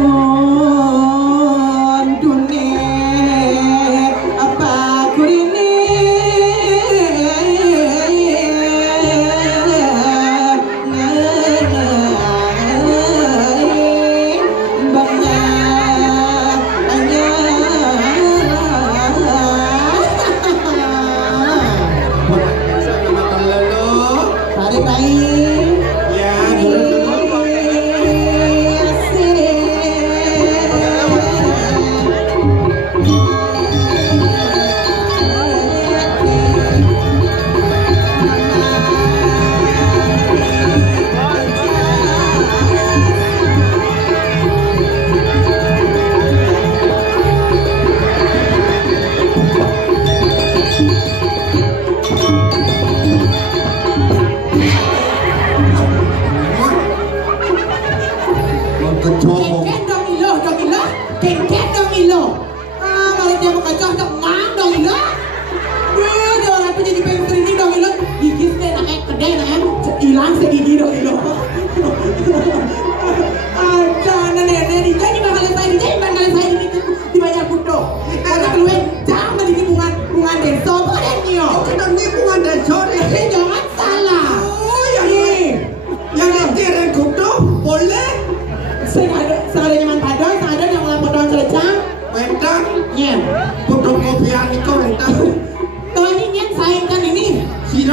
Oh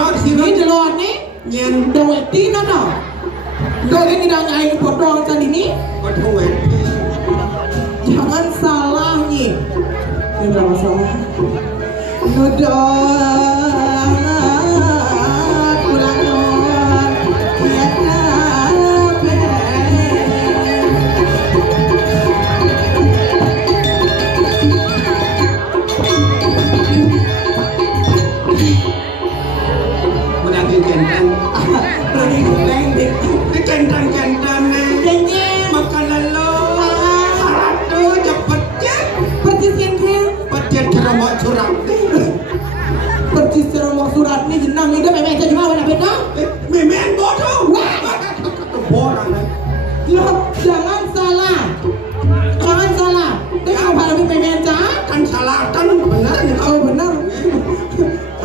Ini jeluan nih. Nyen Daweti nana. Dari tidak nyain potong kan ini. Daweti. Jangan salah nih. Ini berapa salah? Nodon. Kentang-kentang nih makanan lo harap tuh cepet pecet cerobok surat percis cerobok surat nih jenang ini memang aja cuma warna beda memang bodoh borang jangan salah dia mau hadapi memang kan salah kan benar nih oh benar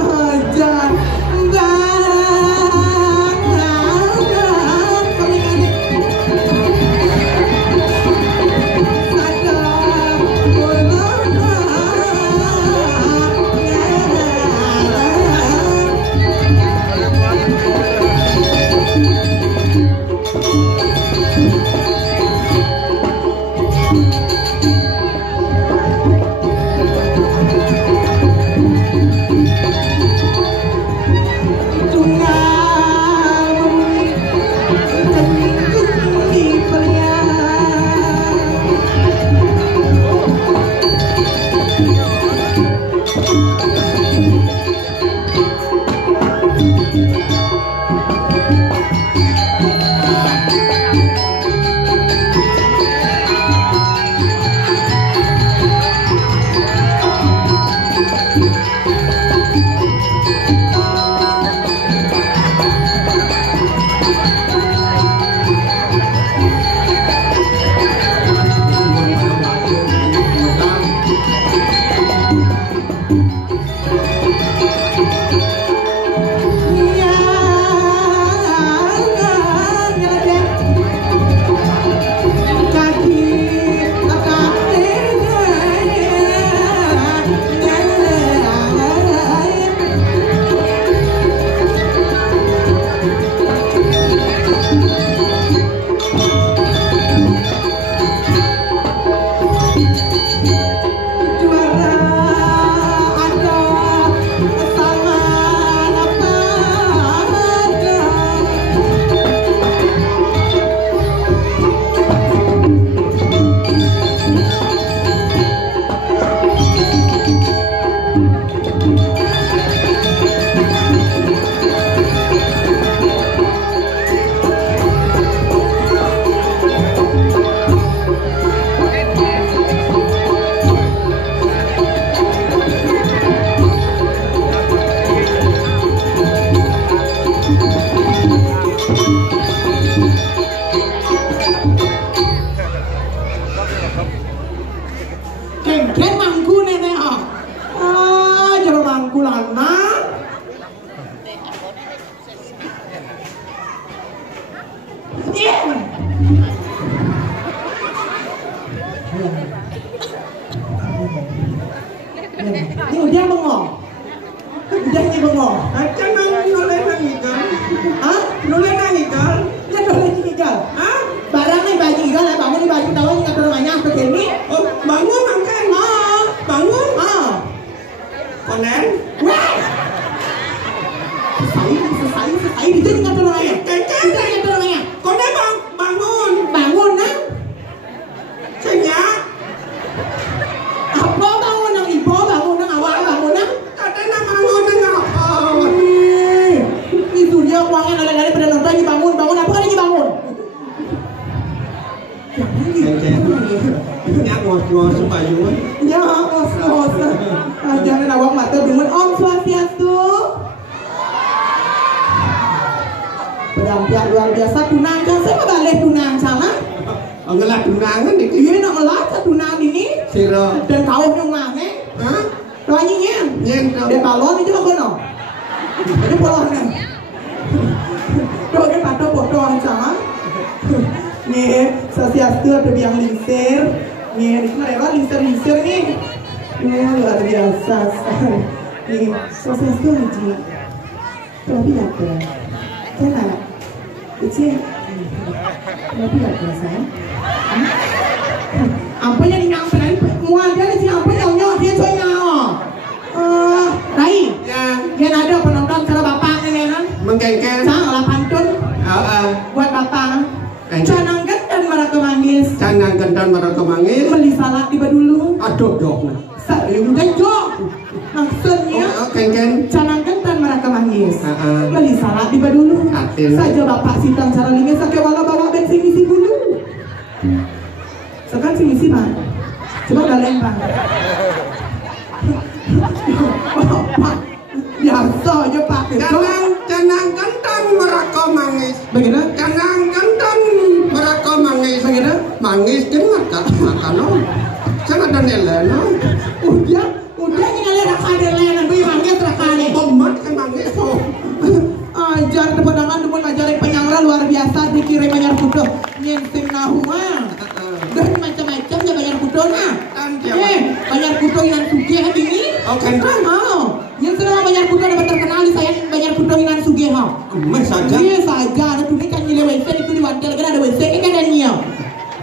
aja Keng mangku nenek coba mangku lana ini hujan bengong hujannya bengong acan noleh nangigal noleh nangigal ya noleh nangigal barang nih baju igal ya bangun nih baju tahu nggak perlu banyak begini oh bangun makan bangun konen selesai itu nggak perlu banyak nggak perlu banyak konen bangun nah senyak apa bangun nang ibu bangun nang awal bangun nang katanya bangun nang apa itu dia uangnya dari pada nonton ini bangun apa kan ini bangun ya ngos-ngos bayun ya ngos-ngos jangan awak mata dengan Om Swastiastu pendampingan luar biasa tunang kan saya balik tunang salah ngelah tunangan itu iya nak ngelah tunang ini siro dan kau nyungangnya doanya nyen dan balon itu apa no ini balonnya doanya pada potong sama nih Swastiastu ada yang lingsir nih mereka lingsir nih luar biasa nih Swastiastu nih Tapi apa? Kenapa? Uci, tapi apa sayang? Apa yang nyampe dari mual dia ni apa yang nyok dia cuy ngau? Rai, yang ada penonton cara bapak ni kan? Mengkengken. Sang pantun. Buat bapak. Canang gendan mereka manggis. Canang gendan mereka manggis. Beli salad tiba dulu. Aduh dok. Sayang jok. Maksudnya. Kengken. Canang gendan mereka manggis. Beli salad tiba dulu. Saja bapak sitang cara lingis sakit walau bawa bensin isi dulu. Sekarang si misi pak. Coba kalian pak. Pak. Biasa aja pak. Canang gendan mereka manggis. Bagaimana? Canang gendan mereka manggis. Bagaimana? Manggis kan makan no. Jangan ada nilai no. Udah ini nilai rakah nilai nanti manggis rakah nih. Tomat kan manggis oh. Ajar kepedangan demun ngajarin penyangra luar biasa dikirim banyak putih nyenting nahuma. Dah macam-macam ya banyak putih nah. Banyak putih yang sugih ini. Oh kentang. Yang selama banyak putih dapat terkenal di saya banyak putih yang sugih ha. Mas saja. Iya saja. Ada tuh kan nilai WC itu di wantel kan ada WC kan ada nia.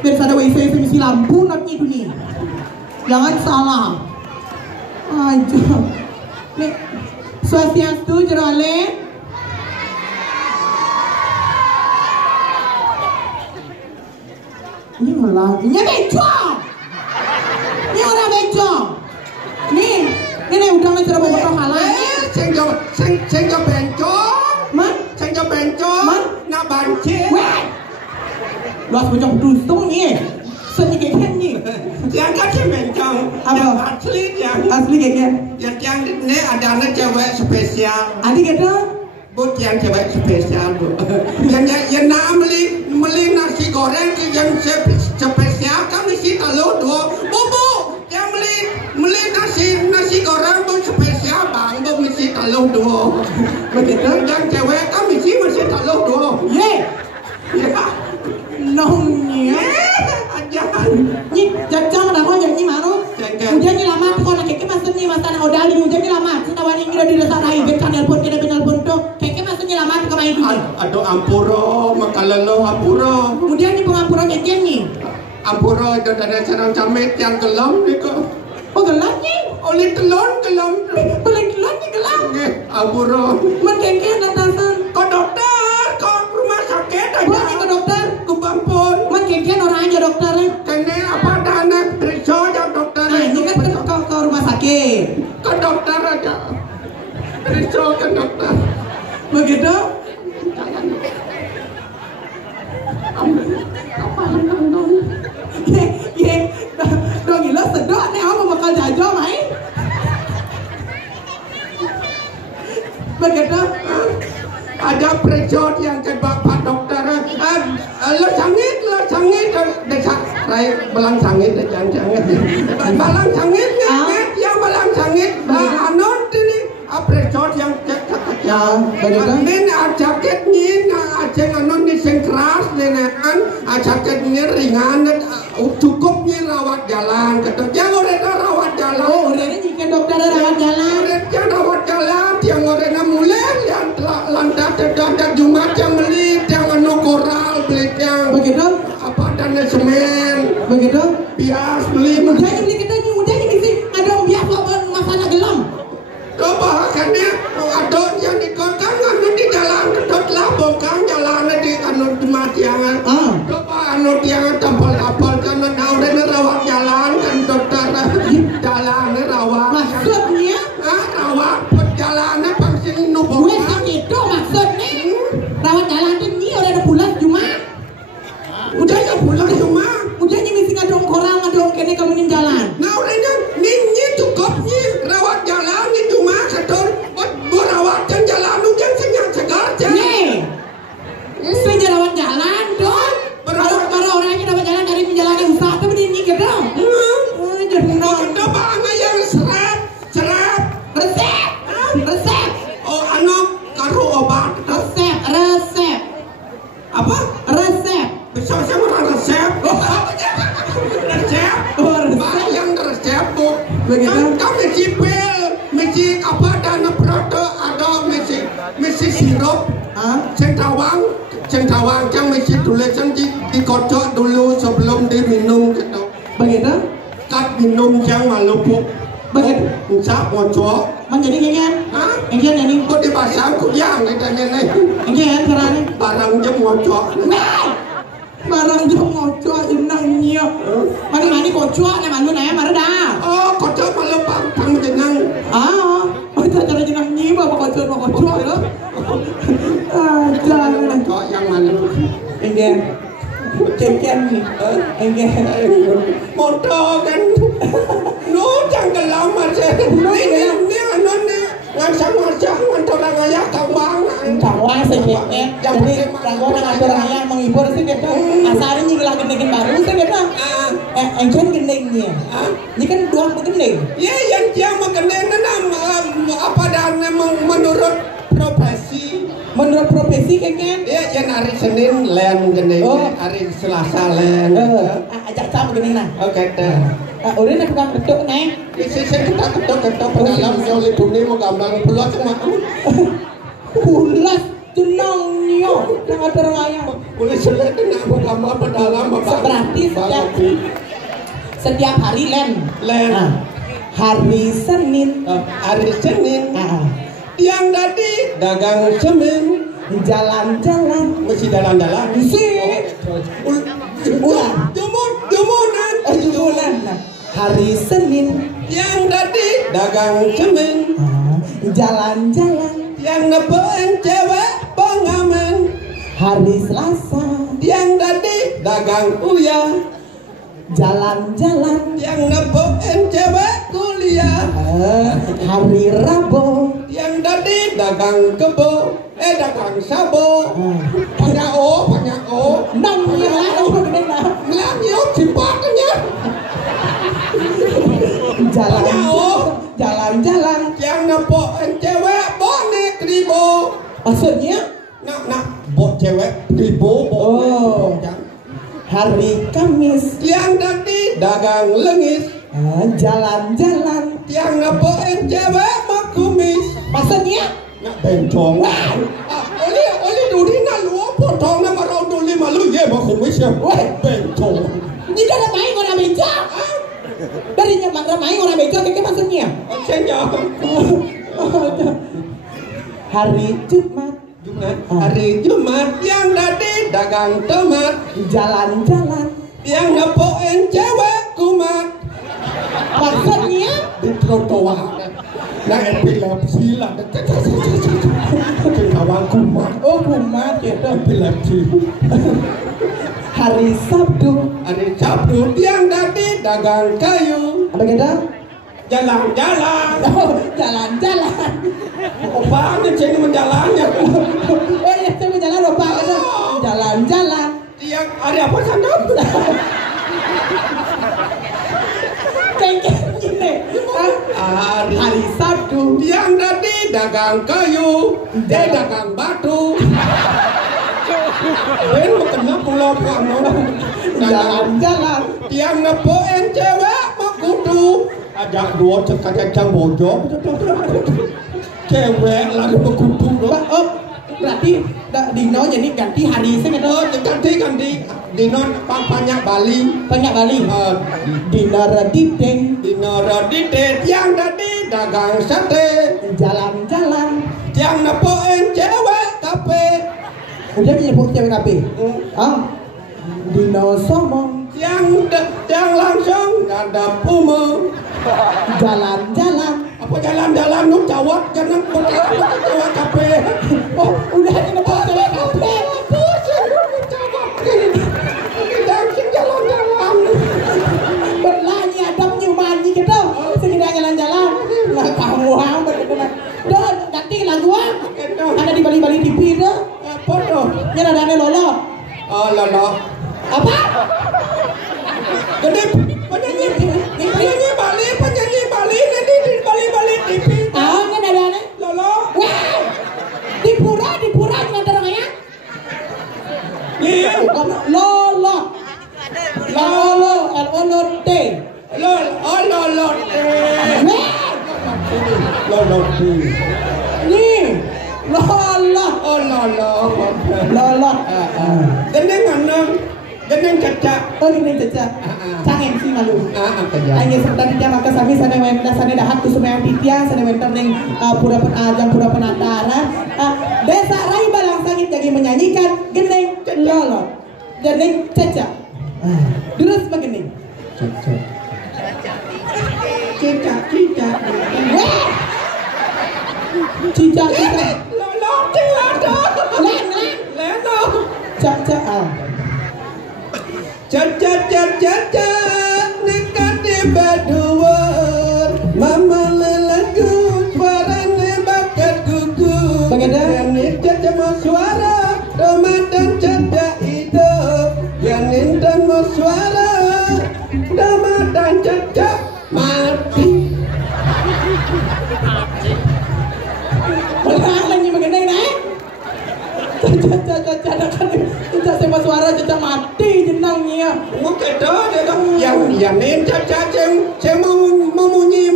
Biar ada WC itu misi lampu nanti itu nih. Jangan salah. Aja. Nih, Swastiastu jerale. Ini malah, ini bencong. Ini orang bencong. Nih udah macam apa halal. Sengjo bencong. Man, Sengjo bencong. Man, nak banci. weh. Luas bencong tusung ni. Sedikit ni. Yang kaki bencong. Apa? Yang asli yang. Asli kayaknya. Yang ni ada anak cewek spesial. Adik kata. Buat yang cewek spesial bu. Yang nak beli nasi goreng yang spesial kan mesti telur dua. Bu, yang beli nasi goreng bu spesial bang bu mesti telur dua. Begitu yang cewek kan mesti telur dua. Ye. Ya. Nongnya. Ajaran. Ni jajang dah kau jadi mana? Hujan ni lama tu kau nak kek masuk ni masa nak odali hujan ni lama. Sudah wani ni dah di dasar air. Betul nelpon kena penelpon tu. Kek masuk ni lama tu kau main dulu. Aduh ampuro makalalo ampuro. Kemudian ni pengampura kek ni. Ampuro itu dari sarang camet yang gelam ni kok. Oh gelap ni. Oleh telur gelam. Boleh gelap ni gelap. Ampuro. Mengkek datang. Kau dokter, kau rumah sakit aja. Bukan ke dokter. Ku bampun. Mengkek orang aja dokter. Kene apa dana periksa jam dokter. Nah ini kan ke rumah sakit. Ke dokter aja. Periksa ke dokter. Begitu. Ye, dong gila sedot ni apa bakal jajah main. Begitu. Ada periksa yang ke bapak dokter. Lo sangit desak rai belang sangit jangan. Belang sangit yang belang sangit. Anon ini periksa yang ya, begitu. Nen jaket ni aceng anon ni sengkeras nenan jaket ni ringan cukup ni rawat jalan kata yang orang rawat jalan. Oh, orang ni jika dokter rawat jalan. Orang yang rawat jalan yang orang mulai yang lantas terdapat Jumat yang beli yang anu koral beli yang Begitu. apa dan semen Begitu. bias beli Mudah ni beli kita ni mudah ni mesti ada bias masalah gelam. coba karena ada yang dikotang anu di jalan kedot labong kan jalan di anu di matiangan coba anu tiangan tampal kan orang rawat jalan kan dokter jalan rawat Maksudnya Rob. Centrawang cang masih tulis cang dikocok dulu sebelum diminum gitu. Bagaimana? Kat minum cang malupuk. Bagaimana? Encak ngocok. Menjadi kenyan? Hah? Kenyan jadi? Kok dipasang kunyang katanya nih. Kenyan caranya? Barang jam ngocok. Barang jam ngocok jenangnya. Mani kocok yang malu naya marah dah. Oh, kocok malu pang jenang. Cara jenangnya bawa kocok ya. Jangan. Kocok yang mana? Kenyan. Kenyan nih. Kenyan. Motor kan. Lu jangan lama sih. Ini anu nih. Ngancang orang ayah kambang. Kambang sedikitnya. Jadi kambang orang ayah menghibur sedikit. Asalnya juga gendeng baru sedikit. Engken gendengnya. Ini kan dua gendeng. Ya yang dia gendeng apa dan menurut profesi. Menurut profesi kayaknya. Ya yang hari Senin len gendeng. Hari Selasa len. Ajak sama gendeng nah. Oke dah. Udah nak tukang ketuk nih. Saya kita ketuk pengalam oleh dunia mau gambar pulas sama aku. Pulas jenangnya. Yang ada orang ayah. Boleh selesai dengan mau gambar pedalam bapak. Berarti setiap hari len. Hari Senin. Yang tadi dagang semen. Jalan-jalan. Masih jalan-jalan. Jumunan. Hari Senin. Yang tadi dagang semen. Jalan-jalan. Yang nepen cewek pengamen. Hari Selasa. Yang tadi dagang uya. Jalan-jalan. Yang nepen cewek kuliah. Hari Rabu. Yang tadi dagang kebo. Dagang sabo. Banyak o. Namanya lah. Ngelangnya cipatnya. Jalan-jalan. Yang nepen cewek bonek ribu. Maksudnya? Nak bot cewek ribu. Hari Kamis. Yang tadi dagang lengis. Jalan-jalan. Yang nepen cewek makumis. Maksudnya? Nak bencong. Oli duri nak lu potong nama orang duli malu ye makumis ya. Bencong. Jika ada main orang beca. Dari nyamang ramai orang beca kayak maksudnya? Hari Jumat. Hari Jumat yang tadi dagang tomat. Jalan-jalan. Yang ngepoin cewek kumat. Maksudnya? Di trotoar. Nah epilepsi lah. Kawan kumat. Kumat ya. Epilepsi. Hari Sabtu. Yang tadi dagang kayu. Apa kata? Jalan-jalan. Jalan-jalan. Opang di sini menjalannya. Ya saya menjalan opang kata. Jalan-jalan. Yang hari apa sana? Cengkeh gini. Hari Sabtu. Yang tadi dagang kayu. Dagang batu. Kena pulau kamu. Jalan-jalan. Yang ngepoin cewek makudu. Ajak dua cekak-cekak bojok. Cewek lagi mekudu. Berarti Dino jadi ganti hari ini ganti Dino banyak Bali. Dino rediten yang tadi dagang sate. Jalan-jalan. Yang nepoin cewek kafe. Udah menyebut cewek kafe. Dino somong. Yang langsung ada puma. Jalan-jalan. Apa jalan-jalan lu jawab jangan cewek kafe. Udah ini cewek kafe. Langsung jalan-jalan. Berlanya adam nyumani gitu. Sekedar jalan-jalan. Nah kamu begitu nah. Dah ganti lagu ada di Bali TV dah. Apa tuh? Yang ada lolo. Lolo. Apa? Gede penyanyi Bali nanti di Bali TV. Kan ada nih. Lolo. Wah. Di pura yang ada namanya. Iya. Lolo. L-O-L-O-T. Lolo. Nih. Nih. Lolo. Lolot. Gendeng mana? Gendeng cacak. Oh ini cecak. Cangen sih malu. Kerja. Ayo sebentar dia maka sami sana wenda sana dahat tu semua titia sana wenda ning pura penajang pura penatara. Desa Rai Balang Sangit jadi menyanyikan gendeng lolot. Gendeng cecak. Terus begening. Cacak. Cicak. Cicak. Lolot cicak. Leno. Cacak. Cacak nekat di baduan mama lelagu suaranya bakat gugur Bagaimana? yang cacak mau suara Ramadan cacak hidup yang indah mau suara Ramadan cacak mati Lagi mengenai naik. Cacak sama suara cacak mati jenangnya. Mungkin yang cacak yang memunyi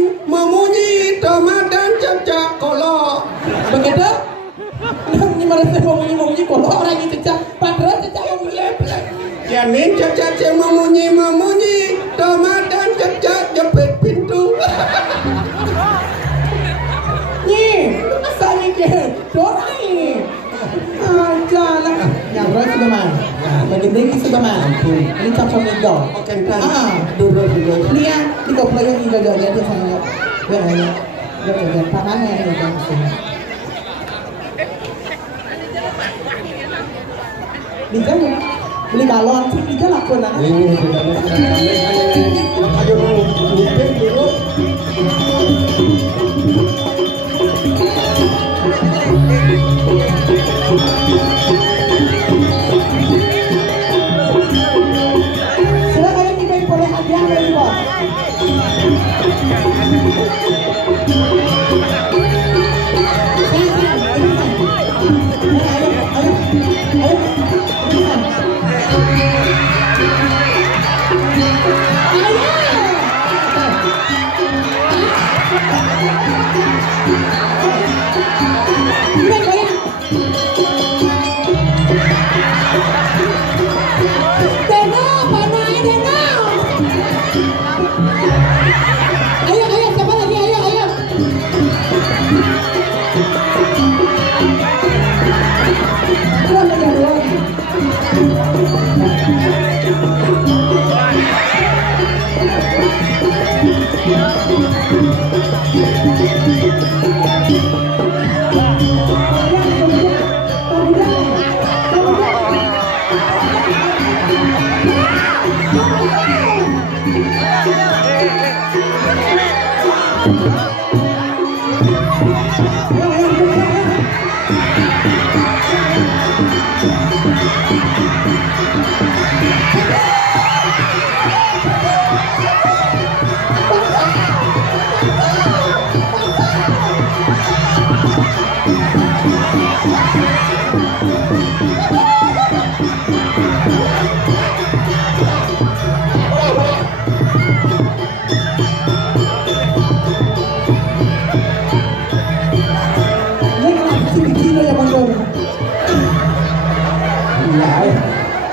Ramadan cacak kolok Begitu? Ini merasa memunyi kolok orang ini cacak. Padahal cacak yang melepet. Janin cacak yang memunyi Ramadan cacak jepit pintu Nih, asalnya ke dorai. Jalan. Yang roy sudah mah. Bagi sudah mah. Ini cap-cap itu. Oke kan dulu Lihat di koplo yang ini gagal dia sana. Dia hanya dia tangannya ini kan. Bisa ya? Beli galon sih bisa lakukan. ayo dulu Sudah kayak kita boleh hadiah lagi bos.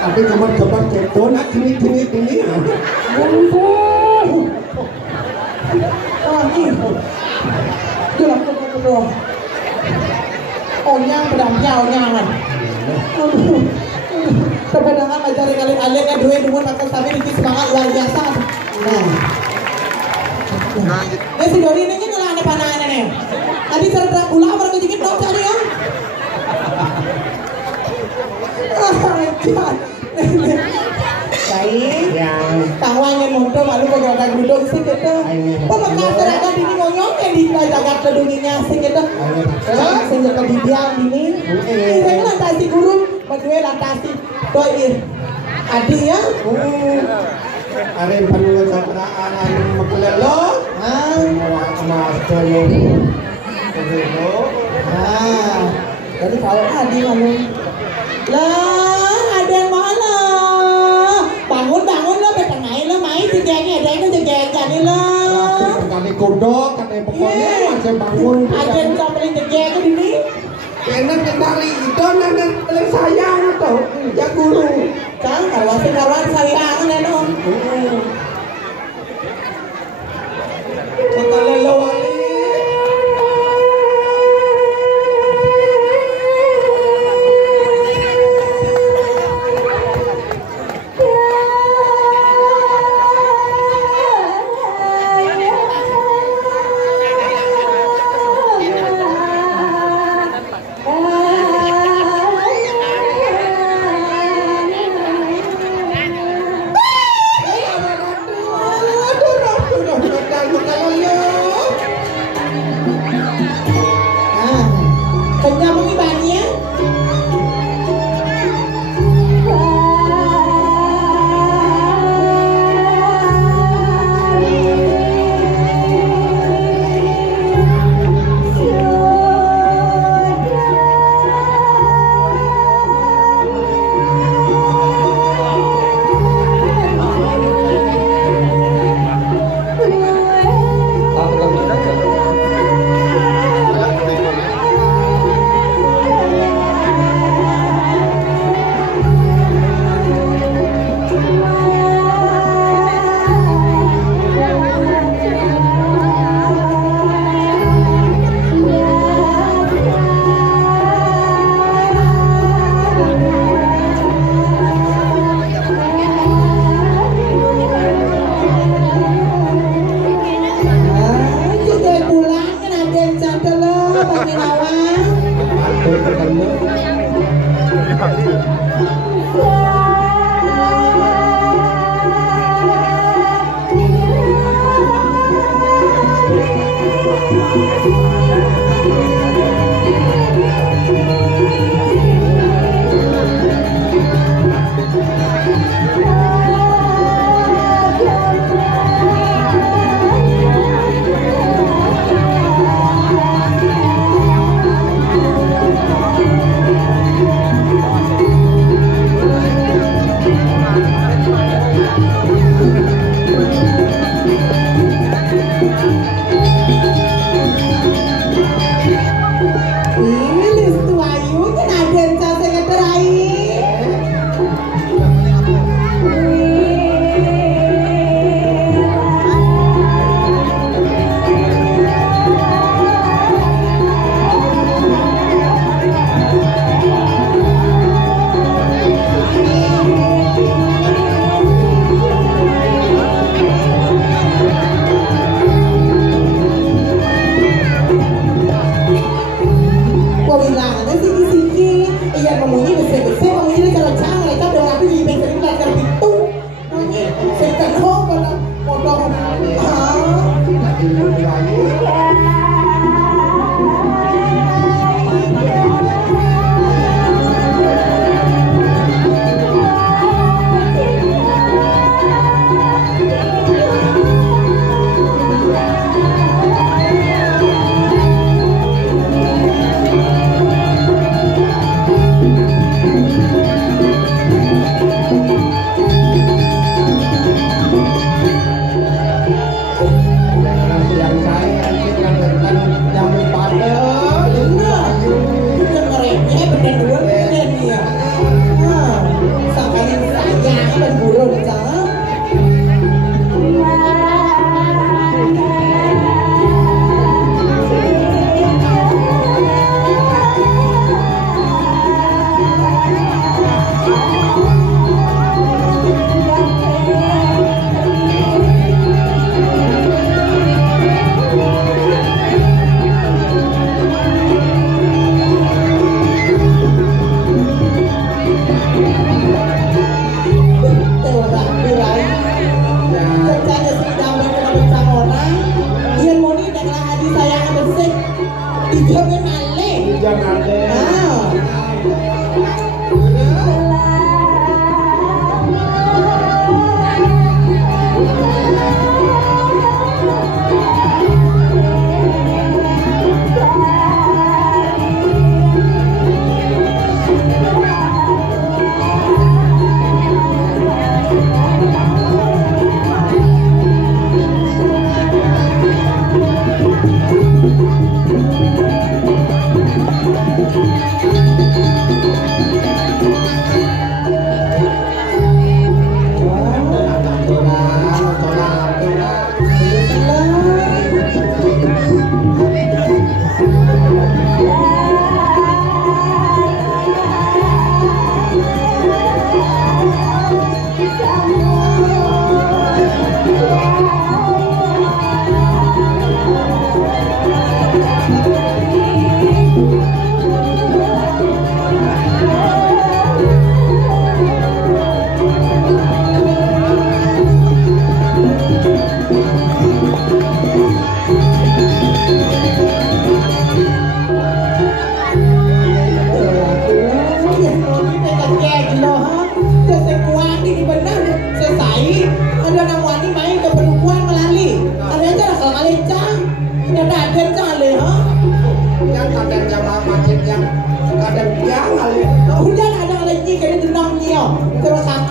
Tapi gambar-gambar ceton, ini. Onyang pedangnya onyangan. Kepedangan ajarin kalian kan dua dumun pakai sapi ini semangat luar biasa. Nah, si Dori ini ngelah aneh panahnya nih. Tadi serta gula baru kejikit dong cari ya. Baik, tawanya motor malu pegang gudung sih kita. Pemegang seragam ini monyong yang di jagat keduninya sih kita. Sehingga kebibian ini. Ini lantasi gurung, berdua lantasi toir. Adi ya. Arin panungan sa paraan arin magkulalo. Mas kayo. Jadi kalau Adi malu. Lah, ada yang mana? Bangun lo, petengahnya lo, main jegengnya, ada yang jegeng lo. Kali kodok, katanya pokoknya masih bangun. Ada yang sampai jegengnya di sini. Kena kendali itu, Awas kawan sayang ano. Kakalalawan.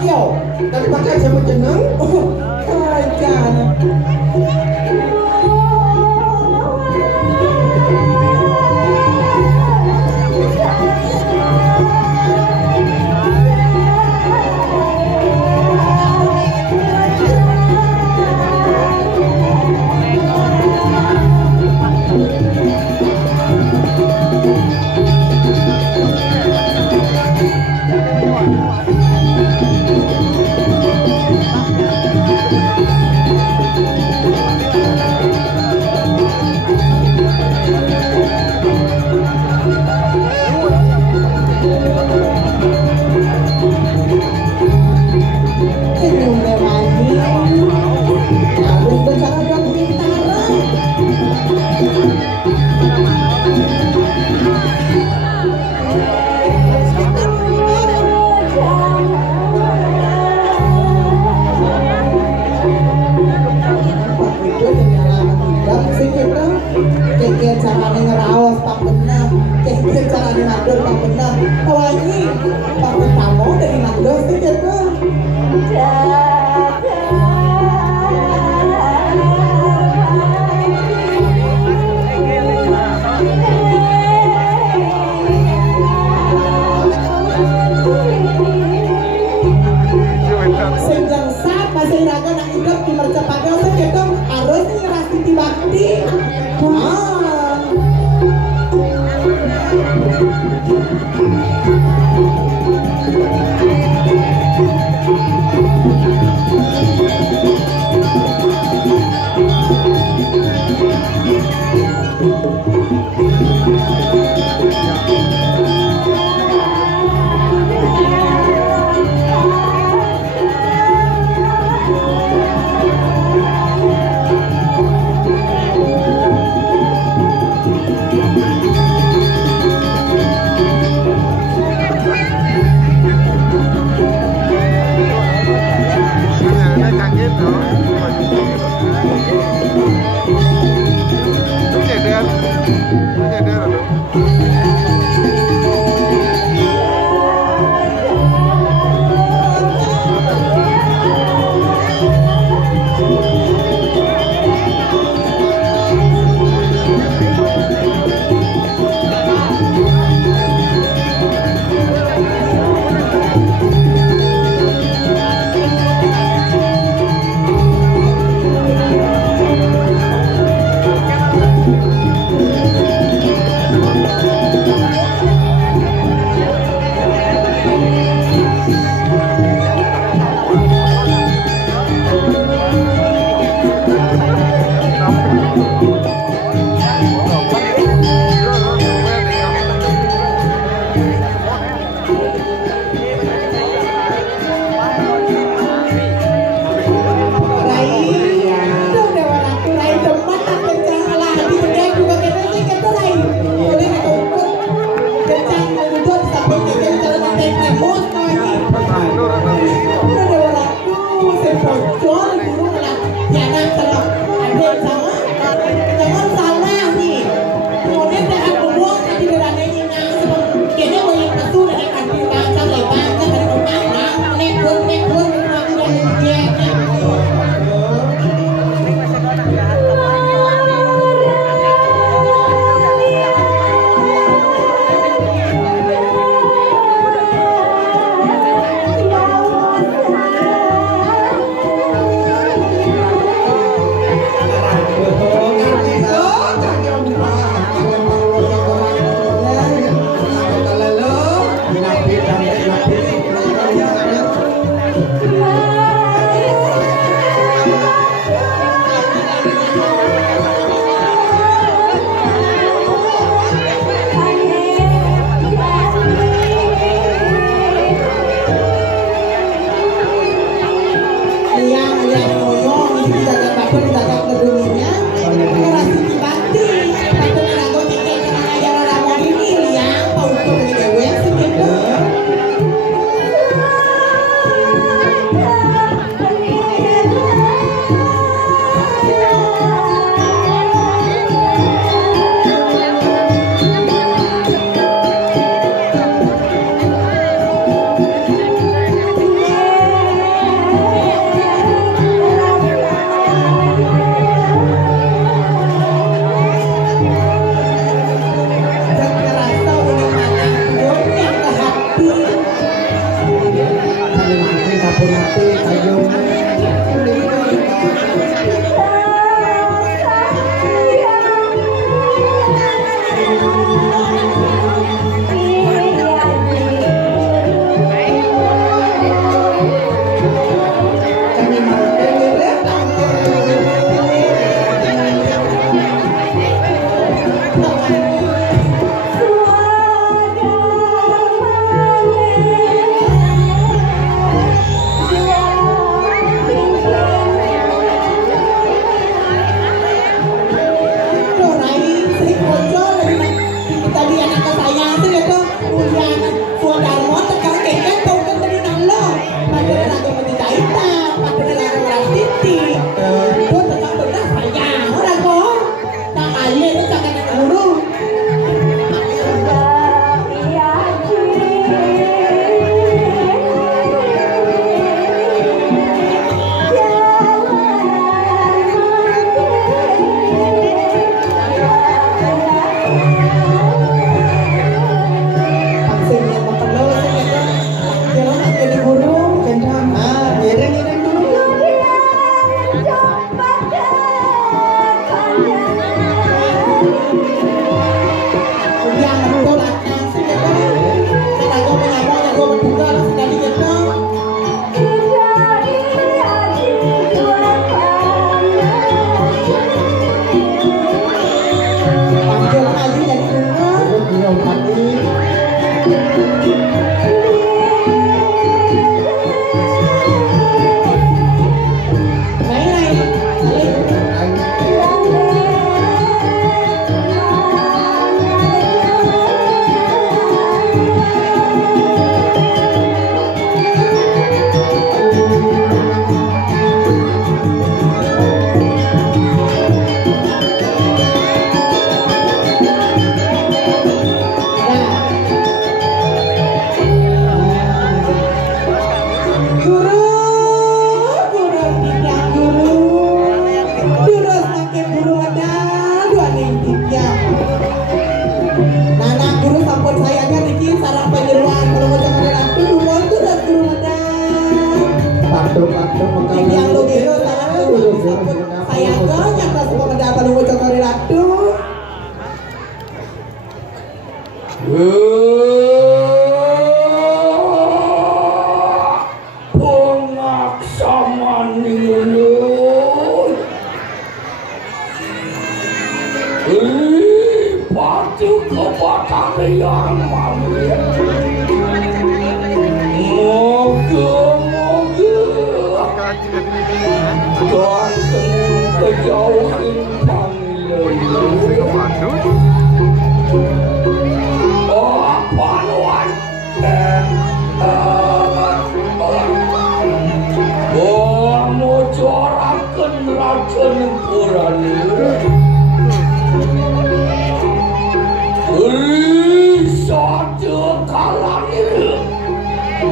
yo. Tadi pakai sama jeneng. Ajan. Carane ngeraos tak benar, carane ngatur tak benar. Awangi, tapi kamu dari ngatur sih gitu. Senjang saat masih raga nak hidup di mercepatnya sih gitu. Harus ngerasi bakti. sampun ati kayung.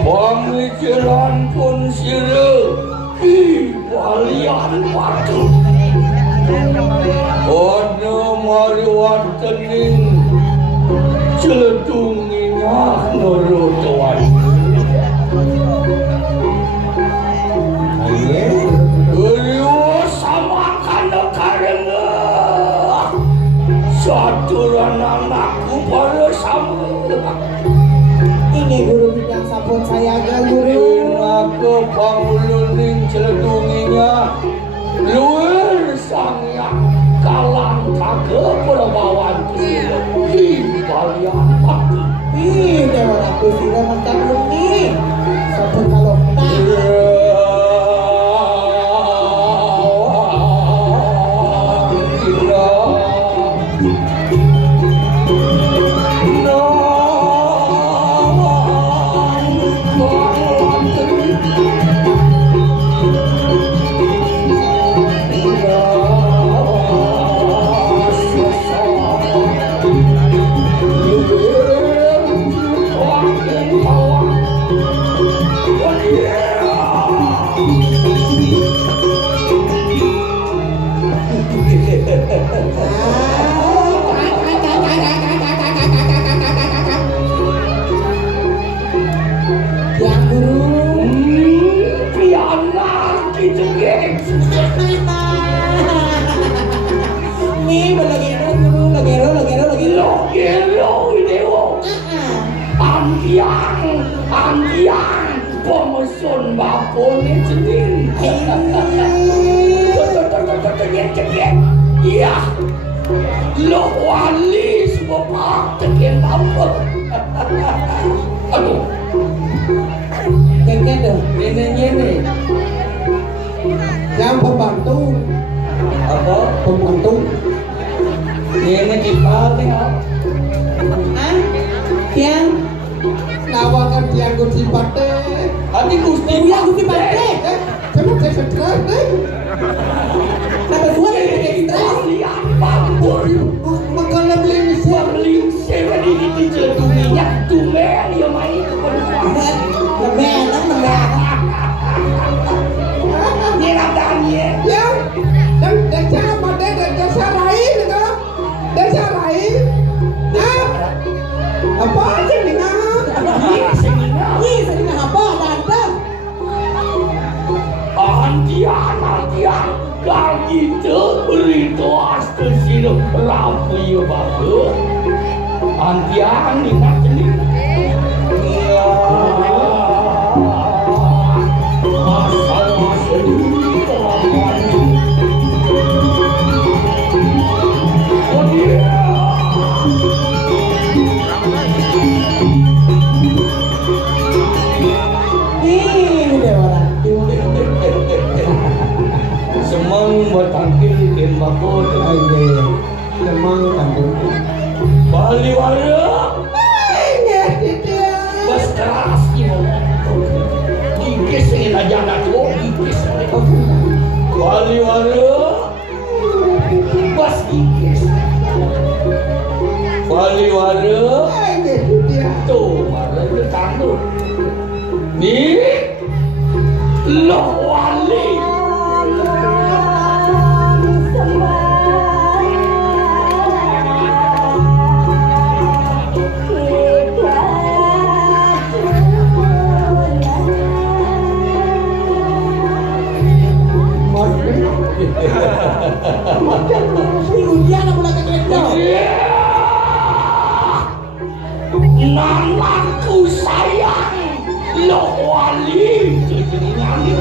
Pemikiran pun sirih di walian batu. Ono mariwan tening celedunginya nurutuan. Geriwa sama kana karena saturan anakku pada sama. Ini guru bidang sampun saya agak guru. Aku panguluning celedunginya luar sangya kalang kage perbawan kesila di balian pati. Ih, dewa aku sila macam ini. Sampun kalau Cegeng. Nih logero Dewo. Antiang pemesun bapone cening. Cegeng. Iya. Lo wali semua cegeng apa? Aduh. Kayaknya deh. Ini. Yang pembantu. Apa? Pembantu. Ini kita nih. Ah? Yang Nawakan dia Gusti Pate. Hati Gusti Pate. Kamu saya stres deh. Sampai tua dari pakai stres. Lihat bampur. Makanya beli mesin. Beli sewa ini dicelup minyak tumen ya main itu Lemen. Ini nadanya. Ya. Dan cara pada dasar lain kan? Dasar lain. Apa aja nih Ih, sedih apa? Ada. Antian kalau gitu berito astu sini rapu ya bagus. Antian ingat ini. Iya. Asal ini kelakuan. Oh dia. Semang buat tangkil dan bakut aja. Semang tangkil. Bali warga. Bas keras ni mau. Gigis ini aja nak tu. Gigis. Bali warga. Bas gigis. Bali warga. Tu marah bertanduk. Ni loh wali. Hujan aku lagi gendong. Namaku sayang loh wali. Jadi nyanyi.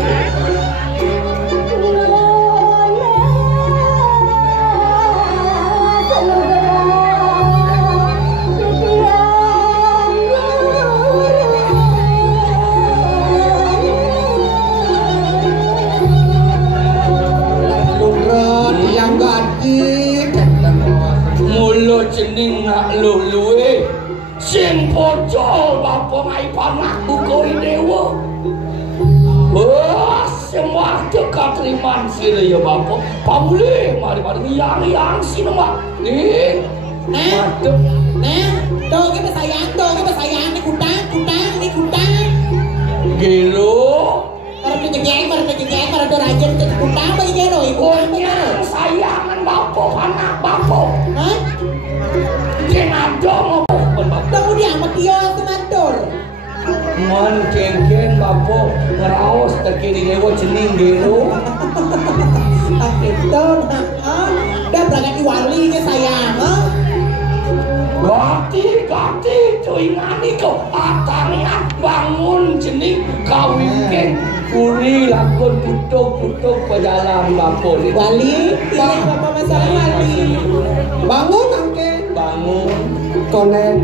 Mulut cening nak luwe sing pocol bapa ngai panakku koi dewa. Wah, semua dekat teriman sila ya bapa. Pamuli, mari yang sini mak. Nih, madep. Tuh kita sayang ni kutang ni kutang. Gelo. Para penjejeng, para dorajen kutang bagi gelo, Konyang sayangan bapa panak bapa. Hah? Kenado ngopon bapa. Tunggu dia sama Tio Semantor. Man ken bapa ngeraos terkiri dewa cening gelo. Itu, dah berangkat wali ke sayang, Gati cuy ngani kau atarian bangun jening kawin uri lakon putuk pejalan bapor wali, ini apa masalah wali? Bangun angke. bangun Konen.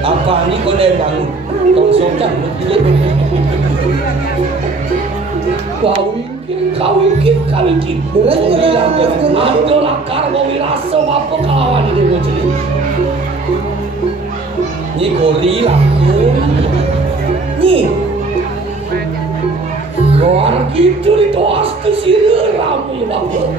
apa ni kau dah bangun kau sokan kawin ada lakar kau wirasa bapa kawan dia kau jening ni kori lakon Ni, luar gitu di toas ke sini ramu bapa.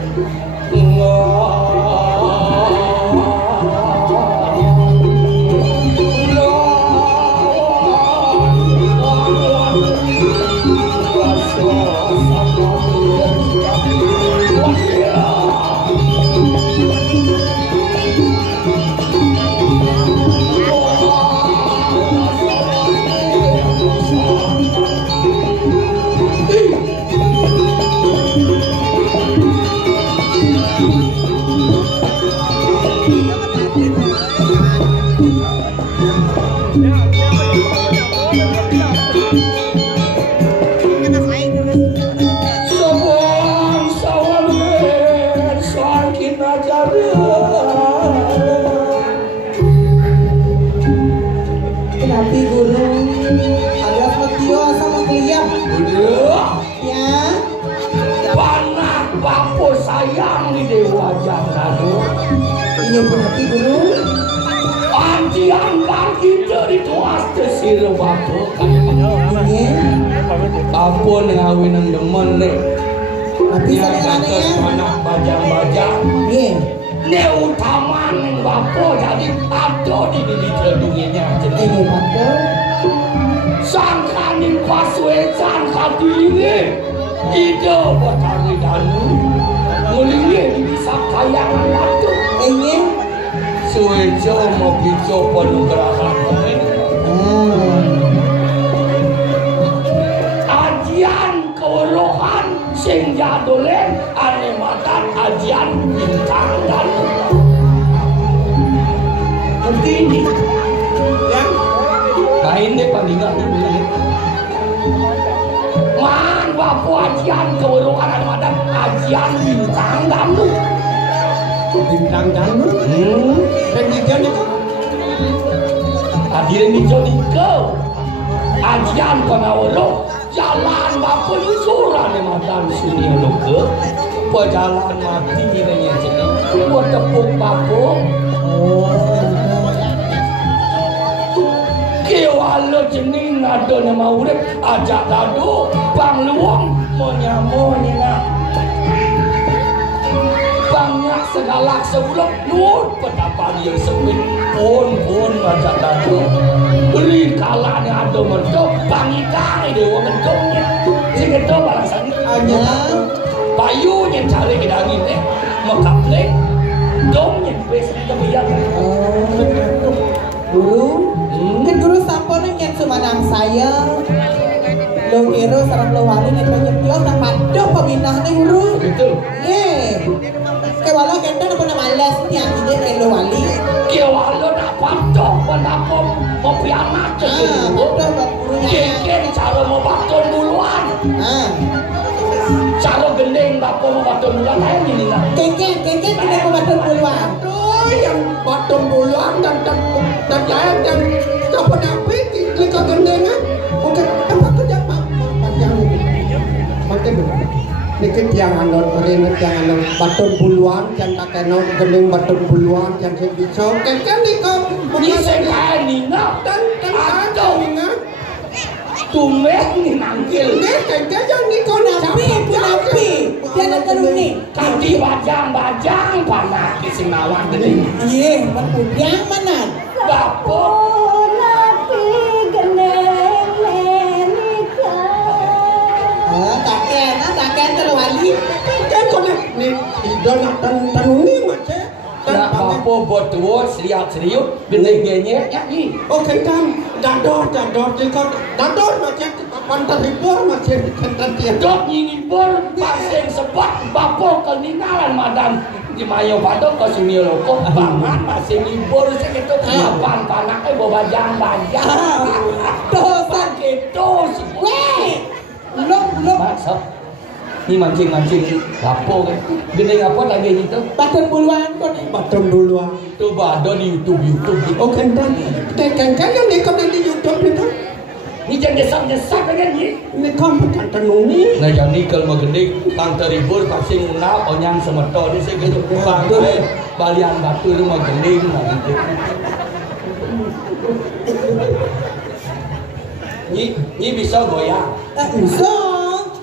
Alias Metio sama Kliap. Udah. Ya. Panak bapo sayang di Dewa Jangkadu. Iya berarti guru. Anjian bagi dari tuas tesir bapo. Iya. Ampun ngawin yang demen deh. Tapi Yang sana kata panak bajang-bajang. Iya. Ne utama neng bapo jadi ada di terduginya. Iya betul. Sangkanin paswe sangka diri. Ide batari danu. Mulia bisa kayangan batu. Iya. Suwejo mau bico penugrahan temen. Ajian kewolohan sing jadolen ane matan ajian bintang dan ngerti ini ya main deh pandingan ini man bapu ajian kewolohan ane matan ajian bintang dan bintang danu rendijan itu hadirin hijau ke ajian penawolo jalan bapu surah ane matan sini lo ke pejalan mati ini jadi buat tepuk bapu kiwalo jening ada nama urip ajak dadu bang luang menyamunya banyak segala sebelum nur petapa dia sepit pun ajak dadu beri kalanya ada mentok bang ikan dewa mentoknya sing itu barang sani Ada. Bayu yang cari ke daging mekaplek dom yang biasa kebiyak Guru. Kan guru sampone yang sumanang saya. Lo kira sarang lo wali nek penyepio nang padha pembinaan guru. betul Ye. Kewalo kenten apa nama les yang ide lo wali. kiwalo nak patok penapa kopi anak Ah, padha gurunya. keken cara mau baton duluan Ah. cara gendeng bapak mau baton duluan ayo gini lah Kengken tidak mau batul puluhan. oh yang baton duluan dan saya dan siapa dapet lika gendengan oke apa kerja panjang pakai Niki jangan non meringet jangan non baton buluan yang pakai non gendeng baton buluan yang saya bisa kan niko ini saya nina dan ada ingat tumek ni manggil kan yang niko Napi. Dia nak terus ni. kaki bajang panas di Senawan gede Iya, yang mana? bapak Takkan terlalu wali. kan kau ni idol nak tanuni macam nak bapak buat tua serius gede genye nyanyi oh kentang dador jika dador macam pantar ribur macam kentang dia dok nyingi bor paseng sebat bapak keningalan madam di mayo padok ke sini loko bangan masih ngibur segitu kapan panaknya bawa bajang Dosa. gitu Weh, belum. masuk ini mancing bapak kan gede apa lagi gitu Baton buluan kau ni. baton duluan coba ada di YouTube gitu oh kentang yang ni kau di YouTube ni kan ini jangan desak kan ni ni kau bukan tanuni nah jadi kalau mau gede tang teribur pasti ngunap onyang semeto di segitu pantai balian batu itu mau gede nah gitu ini bisa goyang So,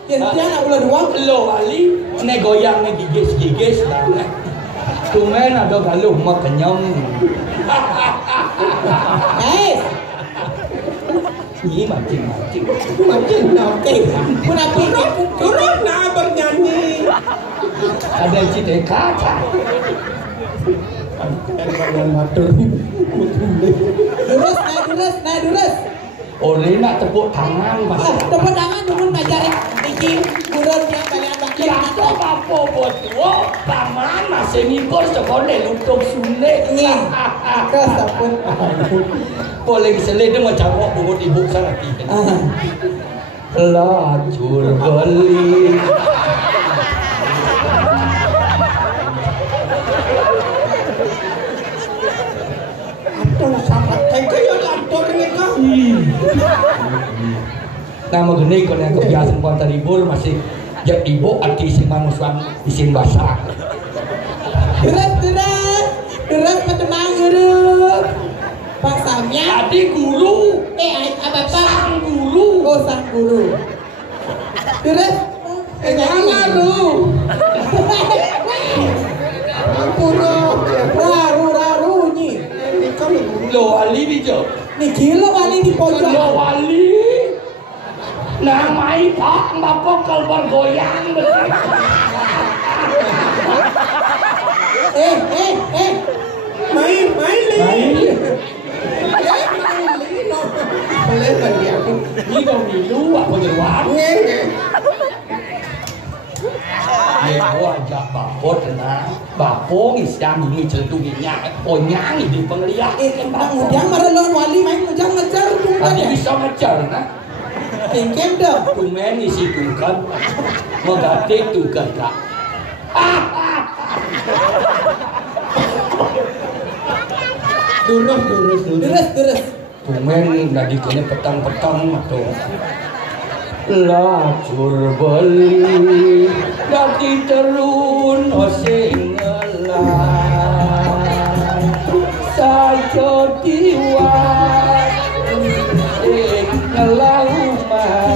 yang dia nak ulah dua. lo wali ne goyang ne gigis lah tumen ada galuh mak kenyang ini mancing macam nak Munafi. turun nak bernyanyi ada yang cita kaca yang baton Durus. oleh nak tepuk tangan mas Tepuk tangan dulu ngajarin bikin gurun yang kalian bakal. ya kok apa buat tua paman masih ngikut sekolah lutuk sulit Terus apa? boleh selesai dia macam awak bungut ibu sangat lacur beli atau sahabat kayak yang lantor ni kan Nama gini kalau yang kebiasaan puan teribur masih jadi ibu arti si manusian isin basah. Terus petemang guru. Pasamnya Tadi guru. apa Sang guru. Oh sang guru. Terus jangan lu. Guru raru ni. Lo wali di jo. Ni gila wali di pojok. Lo wali. Namai pak bapak kalbar goyang betul. Main boleh bagi aku Ini dong milu apa jeruan? Aku ajak bapak tenang. Bapak isang ini cetuginya. Ponyang di penglihat. Bang ujang marelon wali main ujang ngejar Tapi tungkan ya. bisa ngejar nah. Tingkem dah. Tumen isi tungkan. Mengatik tungkan kak. Terus. Tumen nadikannya petang-petang atau lacur beli dati terun oseng ngelan sajo diwat ngelauman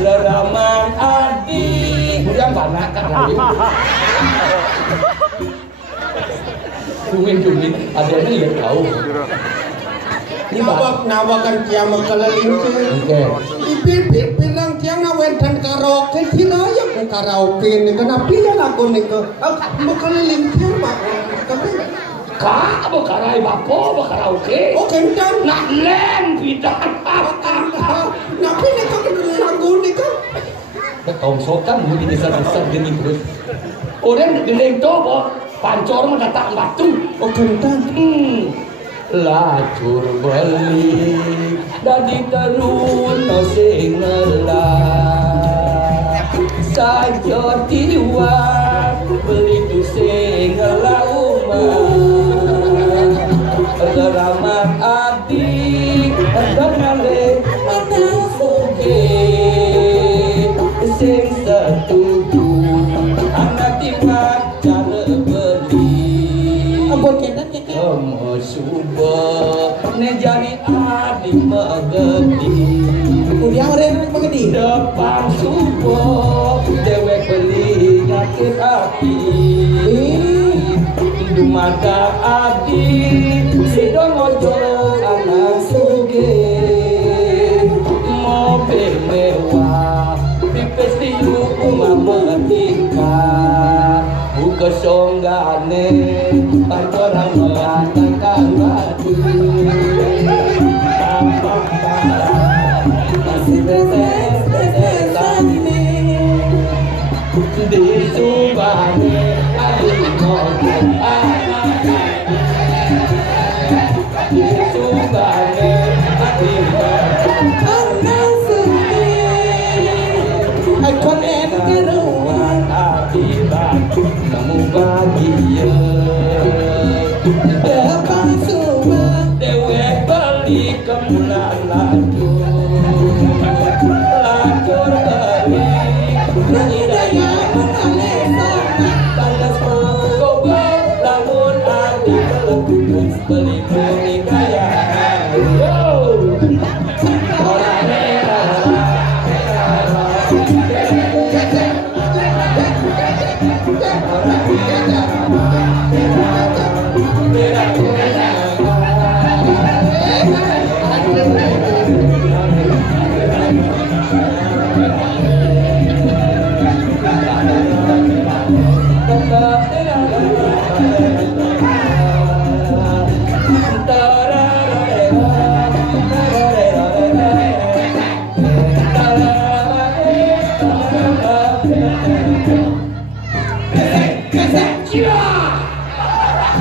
leraman adik udah banyak kan Dumin ada yang lihat tahu. Ini nawakan kiamat keliling Oke. Ipi bilang tiang nawen dan karaoke kira ya ku karaoke ni kenapa ya lagu ni ke keliling tiang mak Kak bakarai bapo bakaraoke. oh kencan Nak lem pidan. napi ni kau lagu ni ke Ketong sokan mungkin besar-besar gini terus. Orang geleng tu pancor mendatang batu. oh kencan Lacur beli dadi terun oseng ngelah sajo tiwat beli tu sing ngelauman leraman adik ngale ana suge sing setuju anak tiwat cara beli Abot kendan suba ne jadi adik megedi Ujang orang begini. depan suba dewek beli nyakit hati dumada adik sidon ojo anak suge mobil mewah pipes liu umama tingkat buka songgane pantorang mengatakan batu masih beses-besesan di subane adik ngomong di subane adik Anak suki. Aku lihat keruan. kamu bahagia Depan semua. dewek beli kemulan laju lacur beli Hidayah mengalir sama. panas menggogo lamun adik kelebus beli beli kaya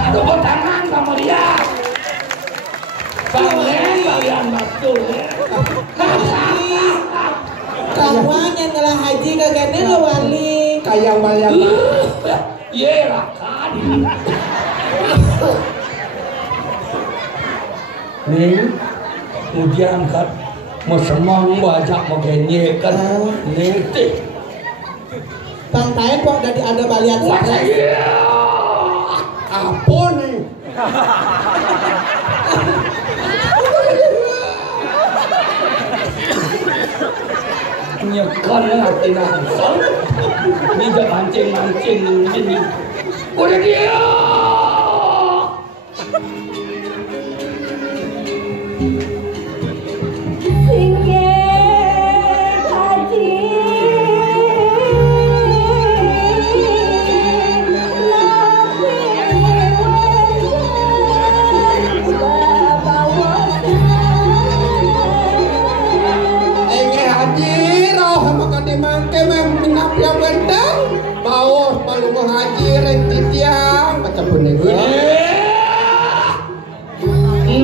Tepuk tangan sama dia. Balen bagian betul. Kawan yang telah haji kagaknya lo wali. kayak bayang Ye rakan. Nih, Kemudian kan mau semang bajak mau genye kan nete. Bang Taek kok dari ada baliat Wah iya. Apa nih? Nyekan hati nangsal. Ini gak mancing-mancing ini. Udah dia.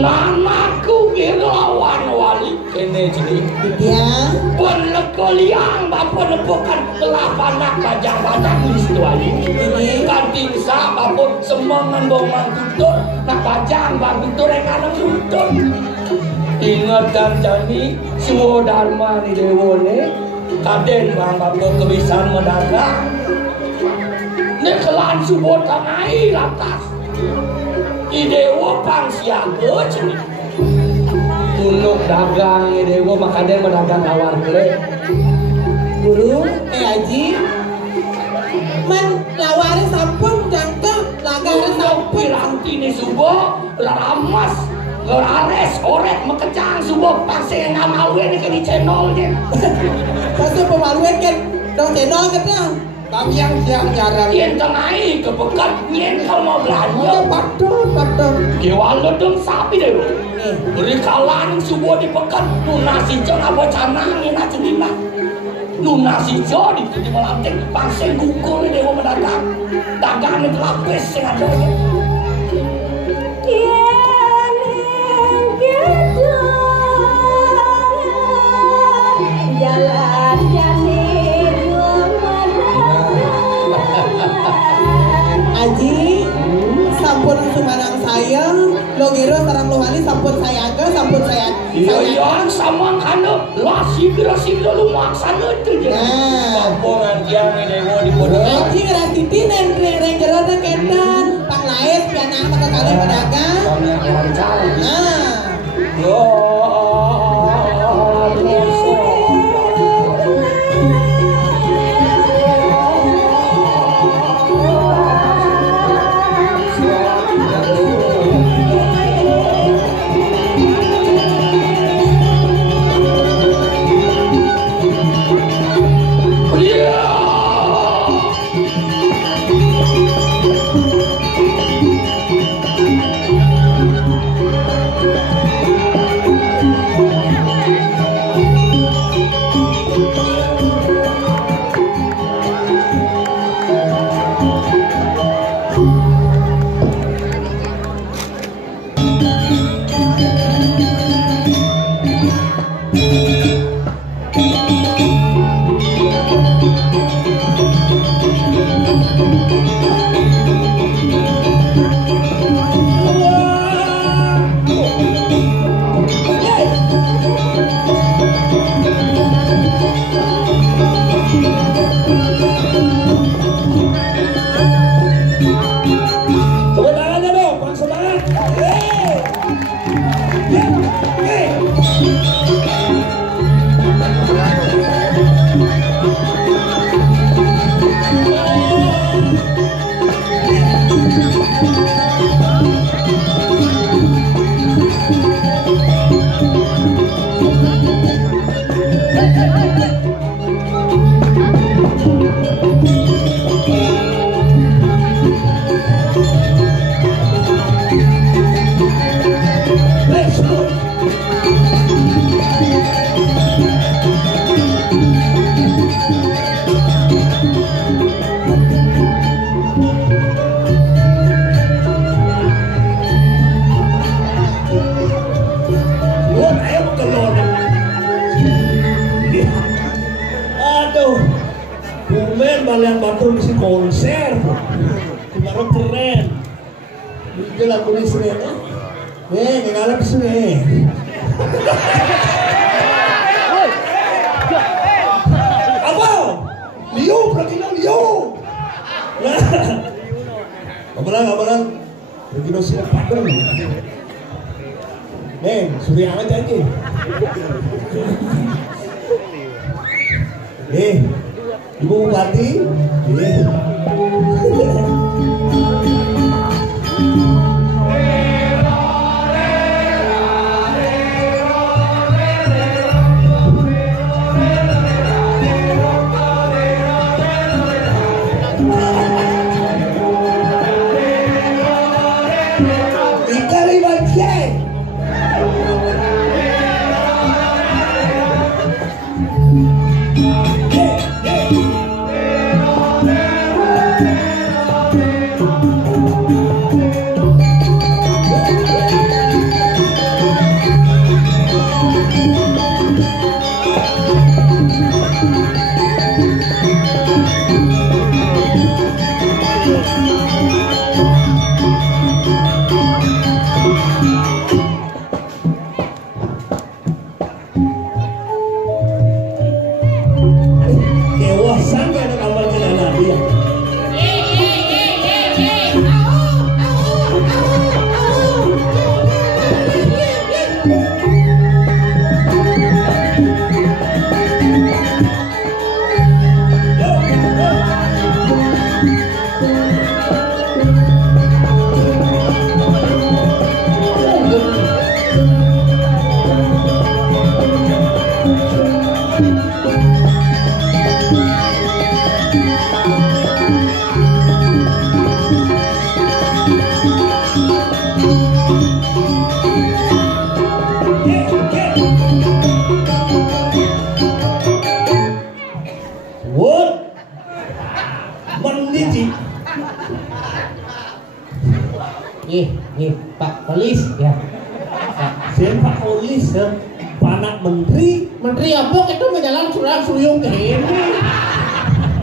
Namaku ngelawan wali kene jadi ya penekoliang bapak nepokan kelapan nak bajang-bajang istu wali kanting sa bapak semangan bomang tutur nak bajang bang tutur yang kanang tutur ingatkan jani suwo dharma ni dewone kaden bang bapak kebisan mendagang nekelan suwo tangai lantas idewo pang siaga cini unuk dagang idewo makanya mendagang lawar kele guru Haji man lawarnya sampun jangka lagarnya sampun piranti ni subo laramas larares orek mekecang subo paksa yang ngamalwe ni kini channelnya pasti pemaluan kan dong channel katanya Bang yang jarang yang tengah kepekat nyen kalau mau belanja Betul Dewa ledeng sapi deh beri kalan subuh di pekat nunasi jo apa canang enak cendina nunasi jo di melantik pasien kukul dewa mendagang dagang itu lapis yang ada Aji, sampun sumanang saya, lo giro sarang lo wali sampun saya ke, sampun saya. Iya, sama kano, lah sibira lu maksana itu je. Kampungan tiang ni dewa di bodoh. Aji ngerasiti neng jero na ketan, pang laes piana maka kalian pedagang. Kami yang lancar. Yo. Yang batur mesti konser, kemarin keren. Dia lagu ini sini, ngalap sini. Apa? Liu pergi dong Liu. Kabaran. Pergi dong sini padang. Neng, Surya aja aja. Ibu Bupati. Pak Polis ya. Siapa Pak Polis? Panak Menteri. Menteri apa itu menjalan surang suyung ke ini.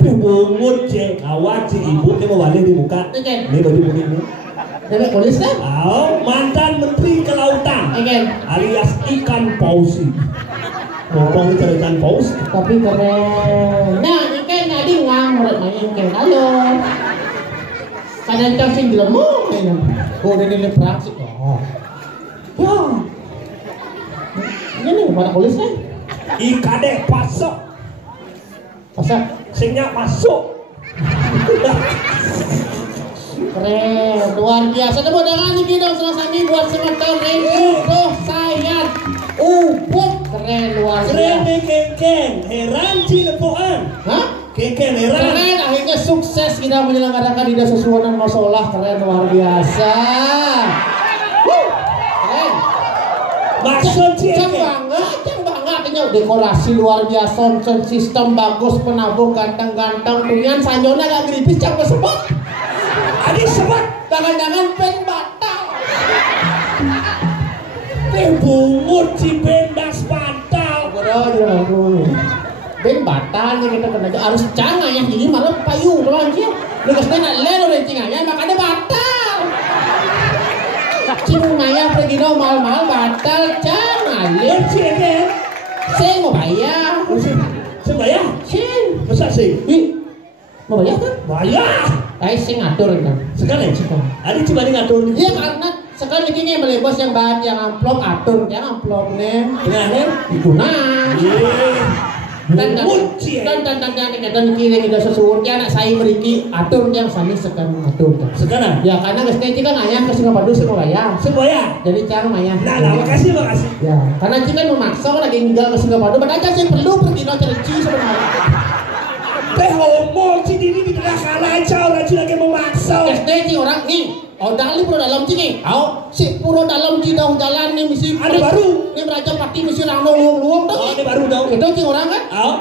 Bungut cek awak si ibu dia mau balik di muka. Ini baju putih ini. Dari Polis kan? Mantan Menteri Kelautan. Alias ikan pausi. Ngomong itu ikan paus. Tapi keren. Nah, ini kan tadi menurut main kan halo. Kadang cacing gelemo kan. Oh, ini perang sih. Oh. Wah. Ini nih Pak Polis kan? Ikade pasok. Pasok. Singnya masuk. Keren, luar biasa. Tepuk tangan nih kita sama-sama buat semeton Renggo Sayat Uput. Keren, luar biasa. Keren nih keken, heran cilepoan. Hah? Keken heran. Keren, akhirnya sukses kita menyelenggarakan tidak sesuai dengan masalah. Keren, luar biasa. Keren. Maksud Cang bangga. Dekorasi luar biasa, sound sistem bagus, penabuh ganteng-ganteng, tunian sanjona gak gripis cang sebut. Adi sebut, jangan-jangan pen batal. Bungut si bendas batal. Ben batal nih kita kena harus cang ya, jadi malah payu doang sih. Lukas nak lelo deh cinganya, makanya batal. Cing maya pergi no mal-mal batal cang alir sih kan. Saya mau bayar. Saya bayar? Sen. Masa sih? Mau bayar kan? Bayar. Saya ngatur kan. Sekarang? Adi coba nih ngatur. Iya karena sekarang ini beli bos yang bahan yang amplop atur, yang amplopnya. Dengan itu nah. Dan kiri kita sesuatu anak saya beriki atur yang sami sekarang atur. Sekarang? Ya karena kesini kan ayah ke Singapura semua ya. Jadi cara ayah. Nah, makasih. Ya, karena kita memaksa lagi tinggal ke Singapura. Padahal saya perlu pergi no cerci sebenarnya. Teh ngomong si Dini di tengah kalah aja orang cina lagi memaksa. Kesini orang nih. Oh, dali pura dalam sini. Oh, si pura dalam cidong jalan nih misi. Ada baru. Ini beraja pati misi rano luang tuh. Oh, ini baru dong. Itu cing orang kan? Oh,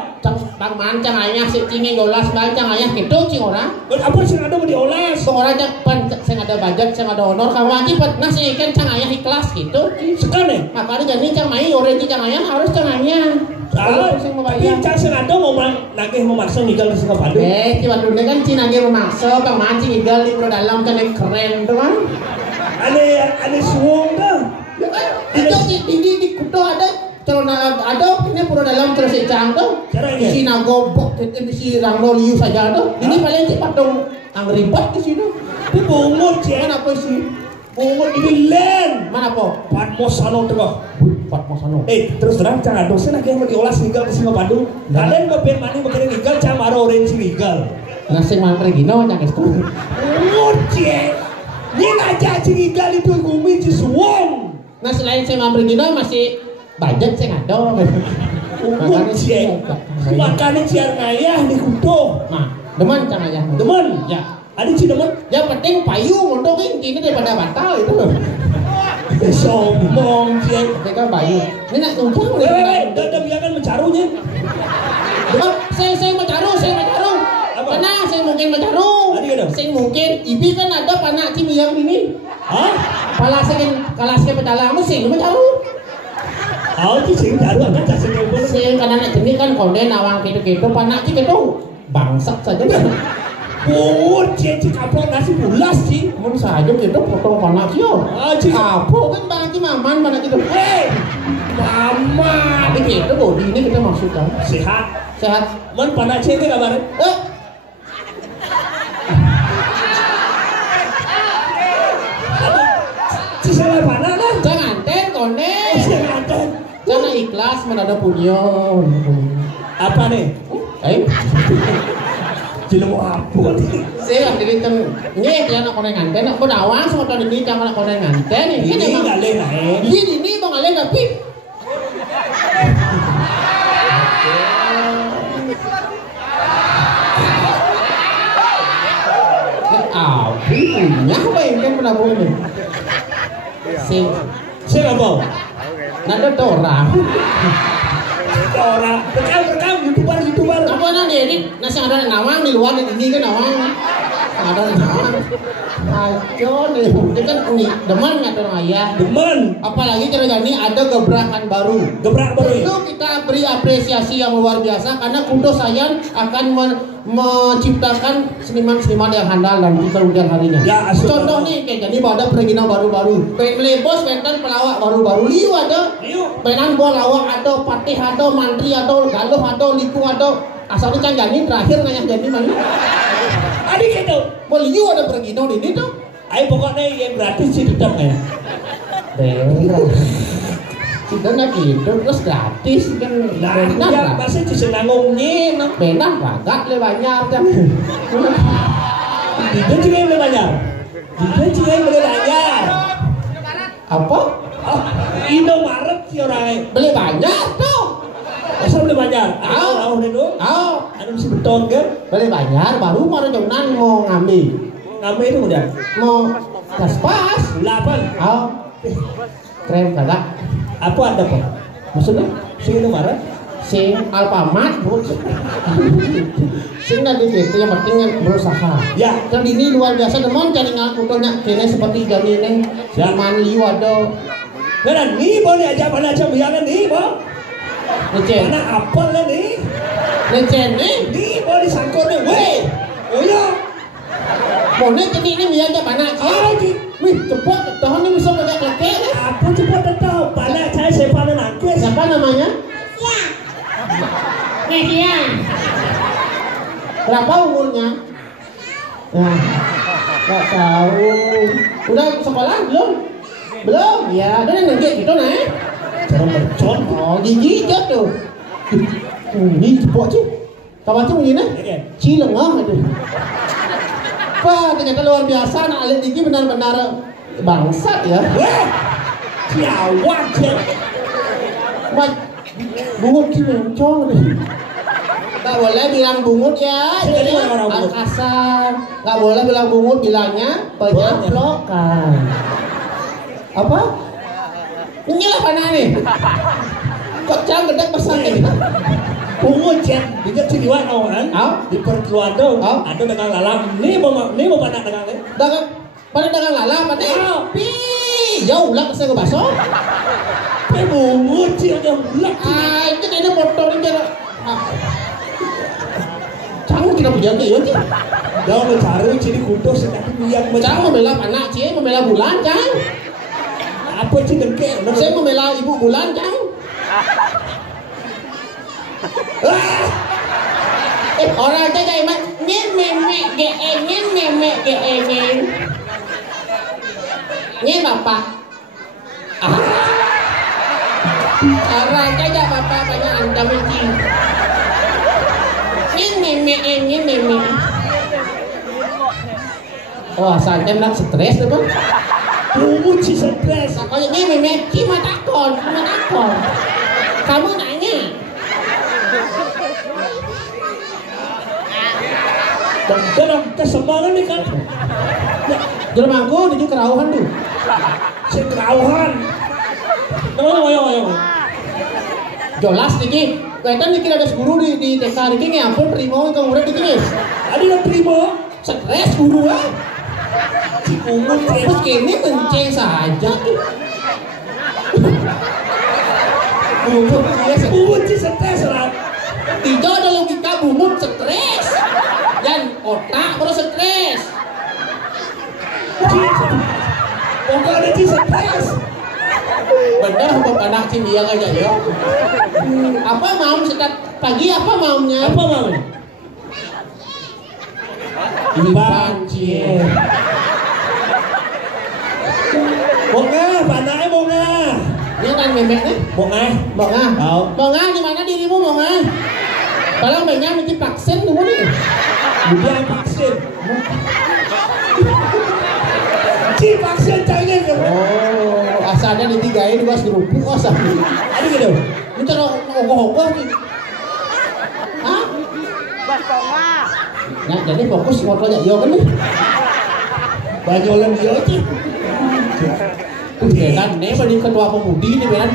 bang mancang ayah si cingin yolas mancang ayah itu cing orang. Apa sih ada mau diolas? Seorang aja pan, saya ada budget, saya ada honor. Kamu aja pernah sih kan cang ayah ikhlas gitu. Sekarang? Makanya jadi cang main orange cang ayah harus cang ayah. Tapi cang senado mau nagih memaksa ninggal ke Singapura. Cuma dulu kan Cina dia memaksa, bang mancing ninggal di dalam kan keren tuh kan. Ane suwung dah. Ya kan? Di kudo ada celana ada ini pura dalam terus cang tuh. Isi nagobok isi rangno liu saja tuh. Ini paling sih patung angribat di sini. Itu bungut sih. Mana apa sih? Bungut ini len. Mana apa? Patmosano tuh. Patmosano. Terus terang jangan dosen lagi yang mau diolah singgal ke Singapura. Kalian mau ben mani makin ninggal camaro orange singgal. Nasi mantre gino yang itu. Bungut sih. Ini aja singgal itu ngumi di suwong. Nah selain saya ngambil gino masih banyak saya ngado. Bungut sih. Makanya ciar ngayah di kudo. Nah, demen cang ayah. Demen. Ya. Ada sih demen. Yang penting payung untuk ini daripada batal itu. Sombong sih. Mereka payung. Ini nak numpang. Udah biarkan mencarunya. Saya mencaru. Mana saya mungkin mencaru. Saya mungkin ibi kan ada panak cimi yang ini. Hah? Kalasnya petala mesin mencaru. Itu sih mencaru kan tak sengaja. Saya kan anak jenis kan konten awang gitu panak cik itu bangsat saja. Cik kapok nasi bulas sih. Mun saja gitu potong panak yo. Cik kapok kan bang cik maman panak gitu. Mama. Tapi gitu bodi ini kita maksudkan. Sehat. Man panak cik itu kabar. Salah panak lah. Jangan ten konten. Jangan. Jangan ikhlas menada punya. Apa nih? Cilemu apa nih? Saya ambil itu nyek ya nak konten nganten. Nak penawang semua tahun ini jangan nak konten nganten. Ini nggak leh lah. Ini bang aleh tapi. Punya apa yang kan pernah punya? Saya apa? Nada orang. Rekam youtuber. Apa nang edit? Nasi ada nawang di luar ini kan nawang. Ada nawang. Ayo nih, itu kan unik. Demen nggak tuh ayah? Demen. Apalagi cara ini ada gebrakan baru. Itu kita beri apresiasi yang luar biasa karena Kudo Sayan akan menciptakan seniman-seniman yang handal dan di kemudian harinya. Ya, contoh nih kayak jadi ada pergina baru-baru. Melebos benten pelawak baru-baru. Liu ada. Benan gua lawak atau patih atau mantri atau galuh atau liku atau asalnya kan jadi terakhir nanya jadi mana? Adik itu. Liu ada pergina ini tuh. Ayo pokoknya yang gratis sih tetap ya. Kita nak gitu terus gratis kan. Nah, ya pasti disenangungnya. Benar banget le banyak kan. Itu juga yang banyak. Apa? Indomaret sih orang. Beli banyak tuh. Masa beli banyak? Itu. Ada mesti beton kan? Beli banyak baru mau jonan mau ngambil. Ngambil itu udah. Mau pas. 8. Keren kagak? Apa ada Pak? Maksudnya? Sing Indomaret? Sing Alfamart, sing tadi gitu yang penting berusaha. Ya. Dan ini luar biasa demon cari ngakutonya kene seperti jani neng zaman liu ada. Benar nih boleh aja mana aja biarkan nih Bang. Lecen. Mana apel lah nih? Lecen nih. Nih boleh disangkut nih. Weh. Oh ya. Boleh jadi ini biar aja mana? Wih cepat, tahun ini bisa pakai kakek. Apa cepat tahu? Pada saya siapa nangkis? Siapa namanya? Media. Berapa umurnya? Nah, nggak tahu. Udah sekolah belum? Belum. Ya, ada yang nggak gitu nih. Jangan bercon. Oh, gigi jatuh. Ini cepot sih. Kapan sih begini? Cilengah itu. Wah, ternyata luar biasa. Anak alit gigi benar-benar bangsat ya. Wah, siawak ya. Wah, bungut sih mencong nih. Gak boleh bilang bungut ya. Jadi kasar. Gak boleh bilang bungut, bilangnya penyaplokan. Apa? Ini lah mana nih? Kok jangan gede pesan kita? Bungut ya, dikit sih diwan awan. Di perkeluar dong. Ada dengan lalang. Nih mau panak dengan ini. Dagang lalang, pada. Jauh lah saya ke baso. Bungut sih ada bulat. Itu kayaknya motor ini cara. Jangan kita punya dia sih. Jangan mencari ciri kudus tapi yang jangan membela anak sih, membela bulan, jangan. Apa sih dengke? Saya membela Ibu Bulan kan? Orang aja kayak memek geengin. Ini bapak. Orang aja bapak banyak anda mesti. Ini memek. Oh, asalnya nak stres tu bang. Uji stres. Kalau ini memek, cuma takon. Kamu nanya. Dan kesemangan nih kan. Jelmangku di kerauhan tuh. Sekerauhan. Ayo. Jelas niki. Kaitan niki ada guru di TK niki ngampun primo ke murid niki. Ada yang primo Stres guru ah. umum Terus kini menceng saja. uji stres lah. Tidak ada logika bumut stres. Dan otak baru stres. Pokoknya ada stres. Bener hukum anak sih dia aja ya. Apa mau setiap pagi apa maunya? Apa mau? Banjir. Bonga, panahnya bonga. Ini kan memek nih. Bonga. Bonga. Bonga di mana dirimu Bonga? Kalau banyak mesti vaksin dulu nih. Bukan vaksin. Si vaksin cahaya kan? Oh, asalnya ditigain gua serupuk asal. Ada gitu. Ini terus ogoh-ogoh nih. Hah? Nah, jadi fokus motornya iya kan nih. Banyak orang dia aja. Iya kan, nih bagi ketua pemudi nih benar.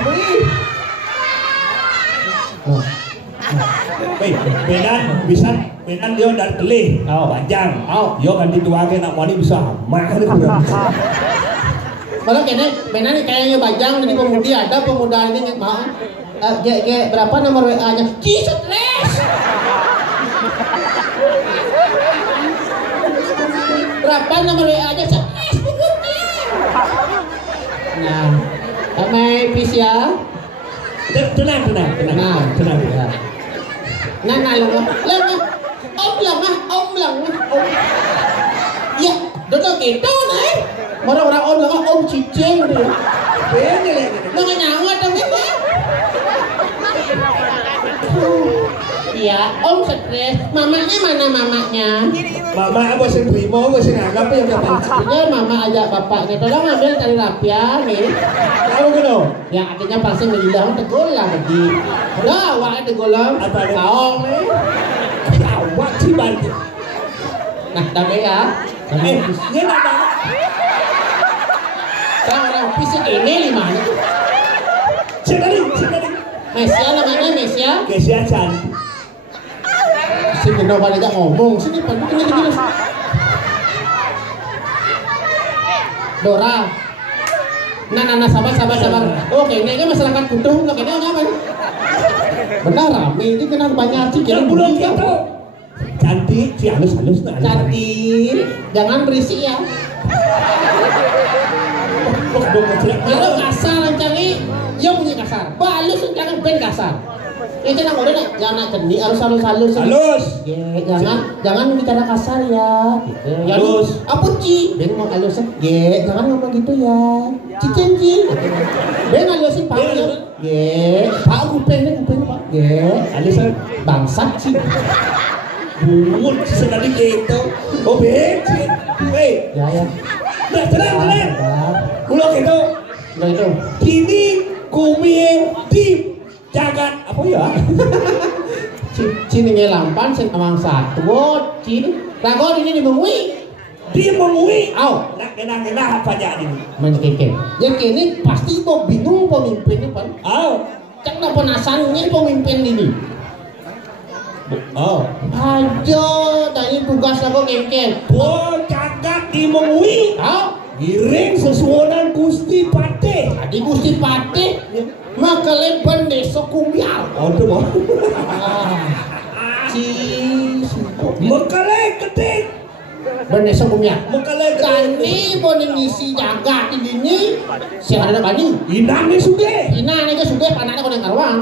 Benan dia dari telih, panjang, dia kan dituakan nak wani bisa mahal itu. Malah kayaknya benar nih kayaknya bajang jadi pemudi ada pemuda ini yang mau. Berapa nomor WA-nya? Stres. Berapa nomor WA-nya? Stres pengurnya. Nah, ramai pis ya. Tenang. Nah, om lang. Ya, betul gitu nih. Orang-orang om lang, om cicing dia. Nggak nyawa dong itu. Iya, om stres. Mamanya mana mamanya? Mama apa sih primo, apa sih nganggap yang kapan? Ini mama ajak bapaknya, tolong ambil tali rapia nih. Apa gitu? Ya artinya pasti bilang tegol lah lagi. Udah, awalnya tegol lah. Apa ada? Taong nih. Awak sih banyak. Nah, tapi ya. Ini ada. Orang fisik ini lima. Sekali. Mesia namanya Mesia. Kesia Chan. Si bener balik ngomong sini penting ini. Dora. Nah, sabar. Oke, ini masyarakat butuh nggak kena apa? Benar rame ini kenal banyak sih. Yang belum tahu. Cantik, si halus. Cantik. Jangan berisik ya. Kalau kasar cari, dia punya kasar. Balus jangan ben kasar. Ini kan udah jangan ceni, harus halus. Jangan bicara kasar ya. Gitu. Halus. Apa Ci? Ben mau halus. Jangan ngomong gitu ya. Cici. Ben halusin Pak. Pak kuping Pak. Halus Bangsat Ci. Buat sekali gitu. Oh bet. Ya. Tenang. Ulang gitu. Udah itu. Kini kumie di jagat apa ya? Cini ngelampan sing amang satu. Cini. Ragon ini dimengui. Nak kena apa jadi? Mencekek. Jadi ini pasti kok bingung pemimpin ini pan. Cak nak penasarannya pemimpin ini. Ajo, tadi tugas aku kengken. Jagat dimengui. Giring sesuonan Gusti Pate. Tadi Gusti Pate maka leban desok kumial. Itu mau. Si Mekale ketik Bener sebelumnya. Mengkale Kani boning ngisi jaga ini siapa ada bani? Inane suge. Ina nih sudah anaknya kau yang karuang.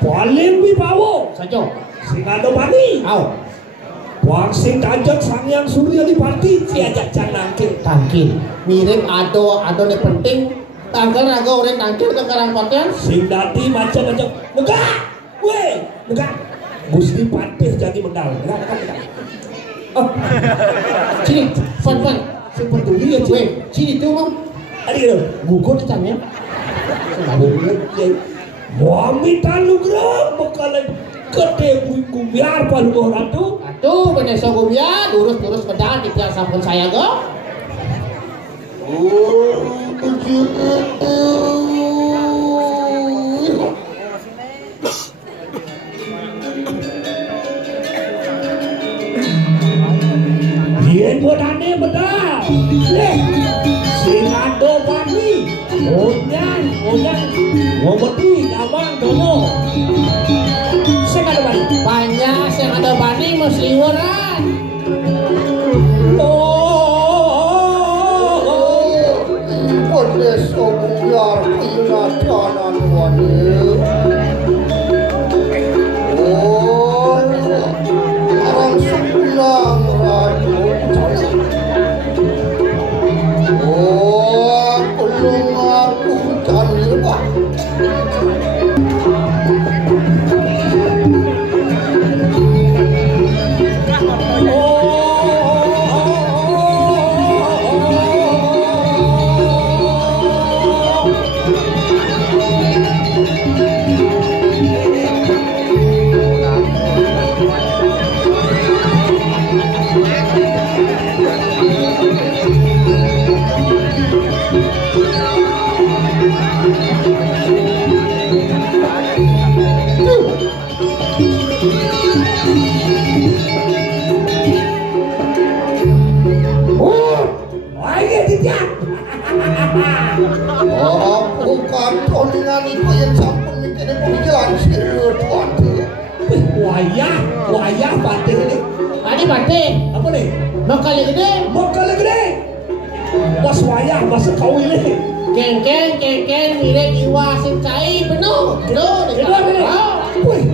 Paling wibawa. Sajo. Sing ada bani. Au. Wang sing kanjeng Sangyang Surya di parti diajak janangkil. Tangkil. Mirip ado nih penting. Tanggal raga orang tangkil ke karang koten. Sing dadi macam-macam. Megah. Weh, megah. Gusti Patih jadi medal. Oh, sini, Fan, sing peduli ya cuy. Sini tuh mau. Adi gitu. Gugur ditanya. Muami talugra bakalan gede buku biar palu orang tuh. Tuh bener sogumya, lurus pedal di piala sampun saya go. Yen bodane bedal. Sing ado bani. Onyan. Ngomoti gawang dono. Sing ado bani. Banyak yang ada bani mesti liuran. Podcast Obular Pinatanan Wani. Arang sepulang radio. Kulung aku cari pak. Bukan toningan itu yang sampun mikirnya pemikiran serius wayah batik ini. Ini batik. Apa nih? Mokali gede. Bos wayah masa kau ini. Kengkeng mirip iwa sing cai penuh. Wih,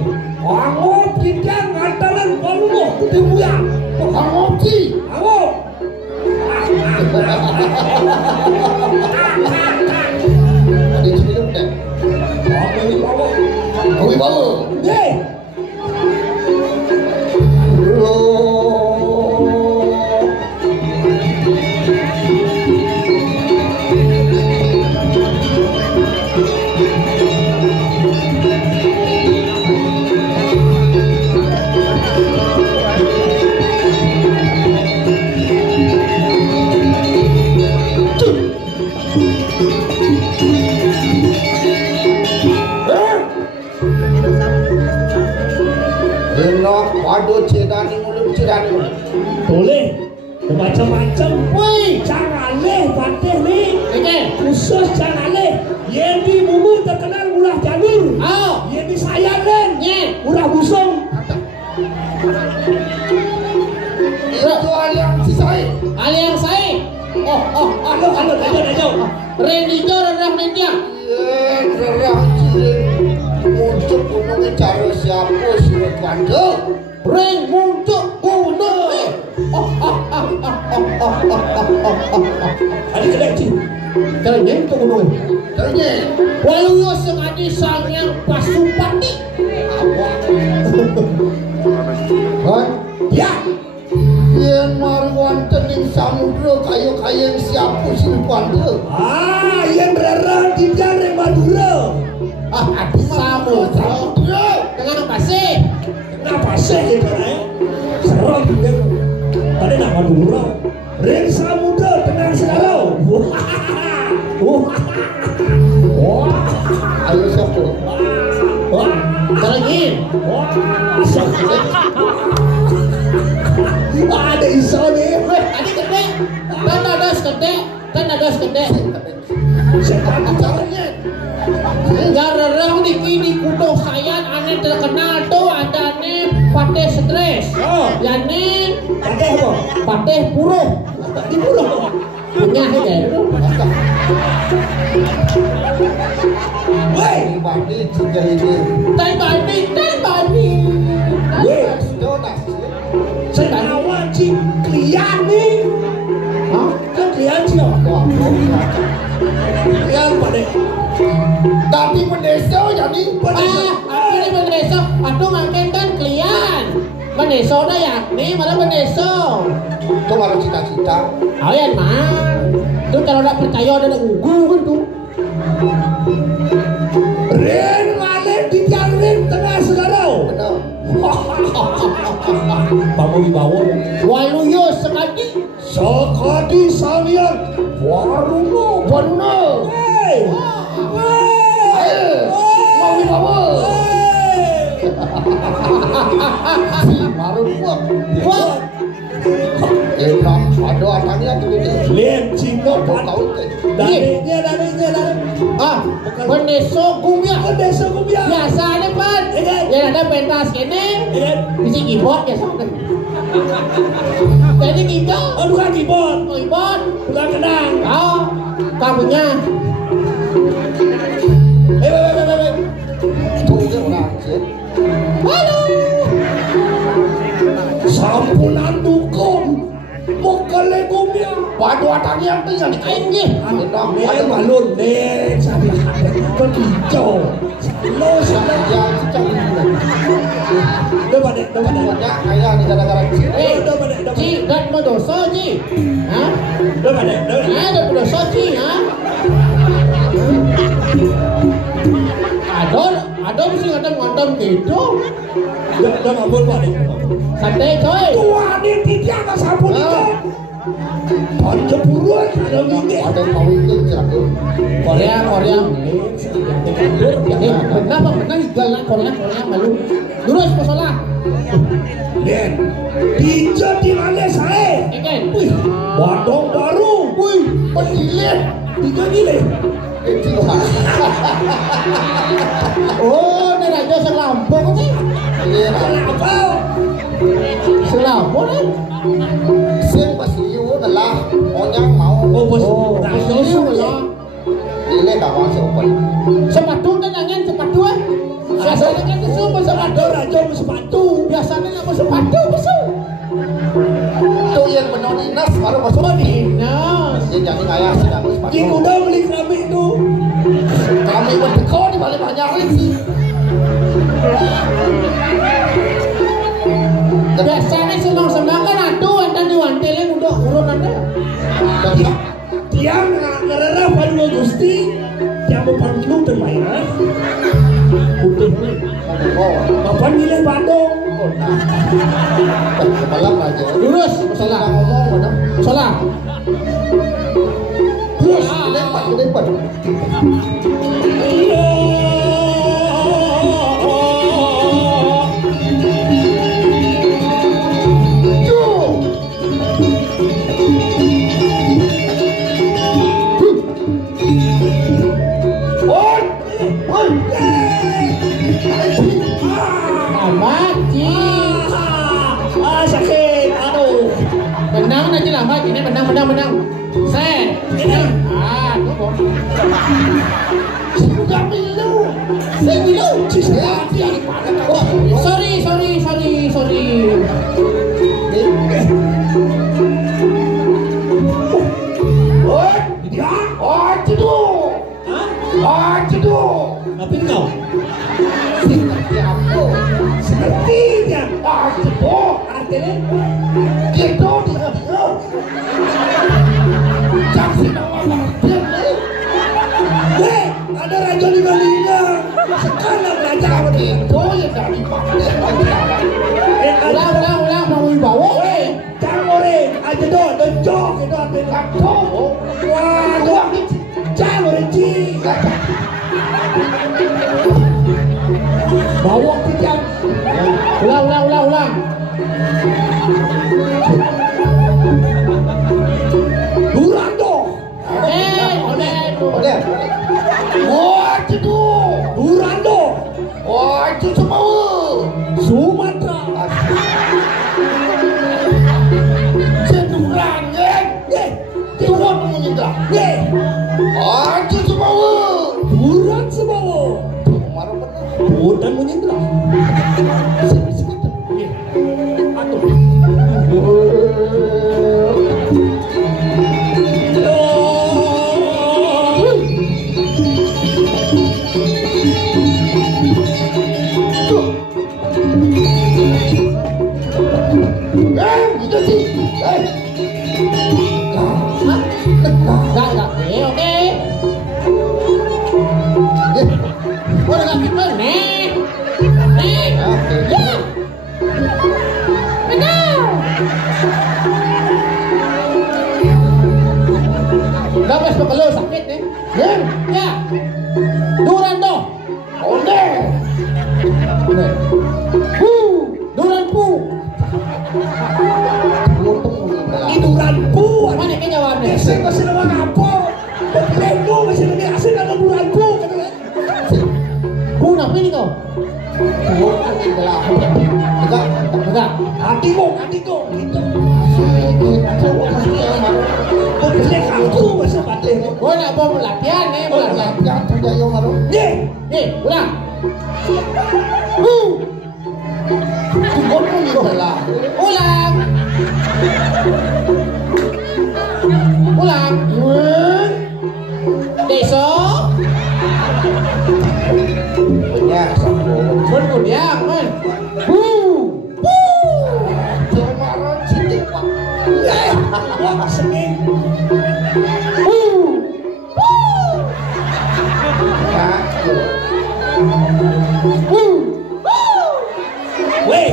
angop kita ngatalan paluh gede buya. Angop sih. Angop. Ada sebelum deh. Kau bawa. Deh. Waduh cedani mulut cedani. Boleh macam-macam. Woi, jangan leh patih nih. Khusus jangan leh. Yendi bumur terkenal ulah janur. Yendi sayang len. Ulah busung. Itu aliansi saya. Halo. Rendijo rendah mendia. Gerah cilin muncul gunungnya cari siapa surat bandel. Ring muncul gunung. Adik kedai cik. Ternyata itu gunung. Ternyata. Walau sengaja Sangyang Pasupati. Kan? Ya. Yang marwan tening samudra kayu-kayu siapa surat bandel. Yang rerah tidak yang Madura. Samudra. Dengan apa sih? Kenapa sih gitu nih? Serang juga. Tadi nak Madura. Ring samudra dengan sekarang. Ayo siapa? Terangin. Ada iso nih. Adik gede. Tanda dos gede. Siapa caranya? Garang di kini kudo sayan aneh terkenal tuh ada nih pate stres. Yani Pate Pateh apa? Pateh Puruh. Di Puruh. Punya aja. Woi, Bani juga ini. Tadi. Senawa cing klian nih. Hah? Kan klian sih apa? Klian pada. Tapi pendeso jadi Ini beneso. Aduh ngangken kan klien. Beneso dah ya. Nih mana beneso. itu harus cita-cita. Ayan mah. Tuh kalau tak percaya ada ugu kan tuh. Ren ngalen dijarin tengah sekarang. Benar. Bawa dibawa. Waluyo sekali. Sekali salian. Warung lo bener. Hei. Mau dibawa. Baru buat. Wah. Enak, ada apanya tuh itu. Lihat Cina Kau teh. Darinya. Ah, beneso kumya. Desa kumia. Biasa nih pan. Ya ada pentas kene. Bisa keyboard biasa. Jadi kita. Oh bukan keyboard. Keyboard. Bukan kenang. Oh, kamunya. Tuh dia orang sih. Halo. Sampunan dukun. Mokale kumia. Waduh atanya apa yang Ini. Enak, Ada balon dek. Sampai ada kekicau. Lo sudah. ya cicak ini. Coba dek. Banyak kayak di gara-gara kecil. Ci, dan mau dosa Ci. Hah? Coba dek. Ada dosa Ci, ha? Ada mesti ngadem gitu. Udah ngabul pak dek. Santai coy. Tua dia tidak nggak sampun itu. Panjang buruan ada gini. Ada yang mau itu jatuh. Korea. Benar jual Korea malu. Lurus masalah. Den, bija di mana saya? Ikan. Wih, wadong baru. Wih, pendilit. 3 gile. Oh, ini raja Selampung sih. Kenapa? Selampung kan? Sen pasti you adalah orang mau. Oh, bos. Raja ya. Ini kawan siapa? Sepatu kan angin sepatu kan? Biasanya kan itu semua sepatu. Raja sepatu. Biasanya nggak mau sepatu besar. Itu yang benar dinas baru masuk. Dinas. Jadi kayak sedang Di sepatu. kuda beli kami itu. Kami berdeko di balik banyak sih. Biasanya senang kan aduh anda diwantelin udah urun anda. Dia ngerera pada Gusti. Dia mau panggil termainan. Putih nih. Bapak nilai Bandung. Malam aja. Lurus masalah. Ngomong mana? Masalah. Terus lepat. Sakit. Aduh. Menang aja lah Mak. Ini menang. Set. Ini. Tunggu. Sudah milu. Saya bilang. Sorry. Sorry. Tapi kau Siapa? sepertinya artinya Gitu dia. Jangan nama dia nih. ada raja di Balinya sekarang raja Itu yang dari mana? Ulang mau dibawa. Cangore aja dong dojok itu artinya wah doang cangore ci bawa kijang Ulang. Durando Udah. wah itu Durando Oh, itu semua. Sumatera hutan menyindra. Aduh. Itu sih. Enggak. Oke. Udah enggak gitu, nih. Ya. Benar. Enggak pas pekelo sakit nih. Ya. Duran tuh. Onde. Duran pu. Itu lampu. Mana ke jawabnya? Saya masih nama apa? Pemilihku masih lebih asing nama bulanku. Pun apa ini kau? Enggak. Hatiku. Gitu. Pemilih aku masih batin. Kau nak bawa latihan nih, latihan. Nih, ulang. Ulang. Besok. Berkudiang, man. Kemarin sidik pak. Wah, sengit. Weh,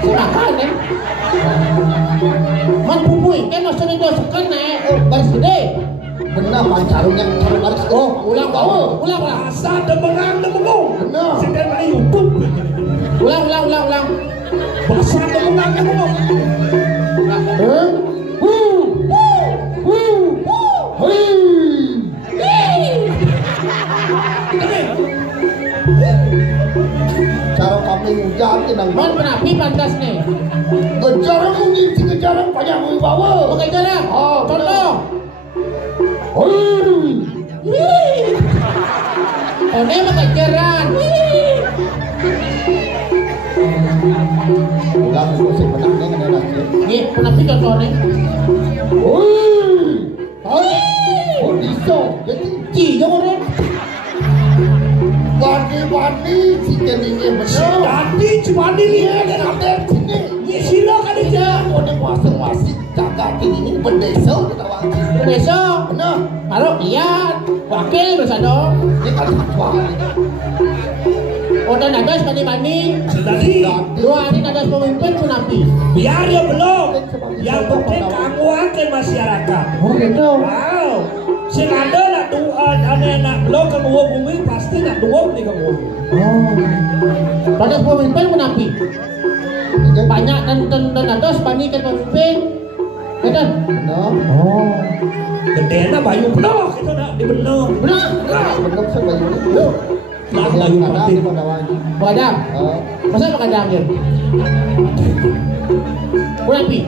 Silakan nih. Man pupui, kan maksudnya itu sekan nih. Baris gede. Benar pancarung yang harus. Ulang. asal demengang. Benar. Sedang main YouTube. Ulang. Basah demengang. Cara kami hujan nang Man penapi pantas nih. kejaran mungkin si kejaran banyak wibawa. Pakai jalan. Contoh. Ini pakai jalan. Ulang musik menangnya kan ada lagi. Nih penapi contohnya. Iso, jadi Cijong orang. wani si keningnya benar. Tadi cuma dilihat dan Ada sini. ini silakan aja. Udah masing-masing kakak ini berdesa kita wangi. Besok. Benar. Kalau lihat wakil bersama. Ini kan fatwa. Udah nadas bani-bani. Tadi Dua hari nadas pemimpin penapi. biar ya belum. Yang penting kamu akan masyarakat. Oh gitu. Wow. Sing ada nak doa anak belum kamu bumi pasti nak doa nih kamu. Nadas pemimpin penapi. Banyak dan nadas banikan pemimpin. Betul. Benar. Gede na bayu benar kita nak di benar. Benar. Benar saya bayu. Nah, Bayu bayu ada penting. pada wangi. Pengadam. Masa pengadam dia? Penapi.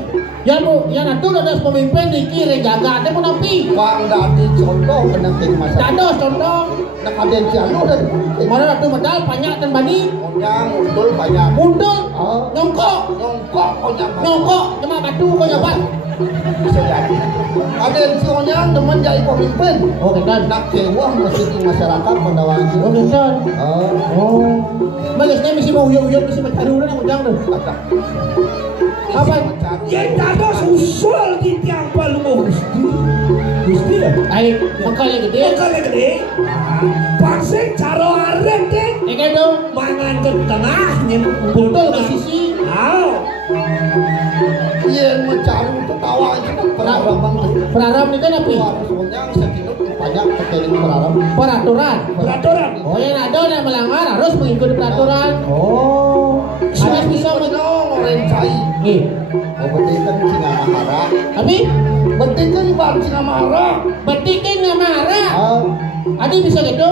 Yang itu nadas pemimpin dikira jaga. Dia penapi. Pak enggak dicontoh benar dari masyarakat. Nadas contoh. Nak ada yang ciano dan Mana itu medal banyak dan bani. undang undul banyak. Mundur. Nyongkok. Nyongkok banyak. Nyongkok. Cuma batu kau jabat. Bisa jadi. Ada yang cionya demen jadi pemimpin. Oh betul. Nak kewah mesti di masyarakat pada wangi. Oh betul. Oh. Malasnya mesti mau uyuk-uyuk mesti mencari orang ujang tuh. Ada. Apa? Yang ada usul di tiang palu Gusti ya. Aik, makanya gede. Makanya gede. Pasang caro areng deh. Ini dong. Mangan ke tengah Betul ke sisi. Yang mencari ketawa itu kan perarab banget. Perarab ini kan apa? Soalnya setinut banyak terjadi perarab. Peraturan. Peraturan. Oh yang ada yang melanggar harus mengikuti peraturan. Oh. Ada bisa merencai. Nih. Oh berarti kan Singamahara. Tapi Berarti kan ibarat Singamahara. betikin nggak marah. Ada bisa gitu?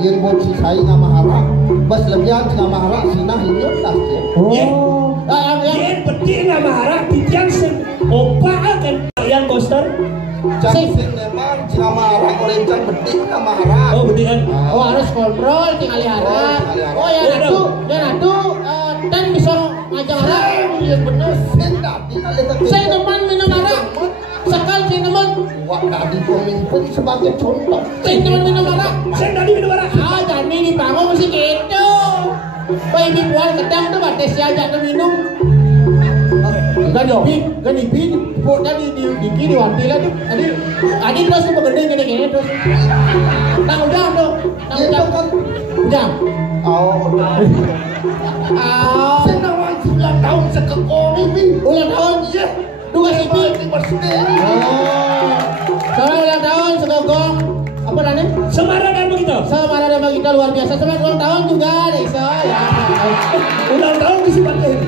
Yang buat si saya Ngamahara. Bas lebihan Singamahara Sinah ini tas ya. Oh. Yang penting nggak marah, tiang sen. Opa akan yang koster. Jangan memang jika marah oleh jam betik kita marah. Oh betul kan? Oh harus kontrol tinggal lihat. Oh ya natu dan bisa ngajak arak. Yang benar Saya teman minum arak. Sekal saya teman. Wah tadi pemimpin sebagai contoh. Saya teman minum arak. Saya tadi minum arak. Ah jadi di panggung mesti gitu. Baby buat kedang tuh batas aja tuh minum. Kan ipin, po tadi di kiri wanti lah tuh. Tadi terus tuh begede terus. Tanggung jawab tuh. Tanggung jawab. Jam. Oh, saya nawar 9 tahun sekekong ini. Ulang tahun. Iya. Dua sipi. Oh. Selamat ulang tahun segogong. Apa namanya? Semarang dan begitu. Semarang dan begitu luar biasa. Selamat ulang tahun juga Desa ya. Ulang tahun di Sipatin.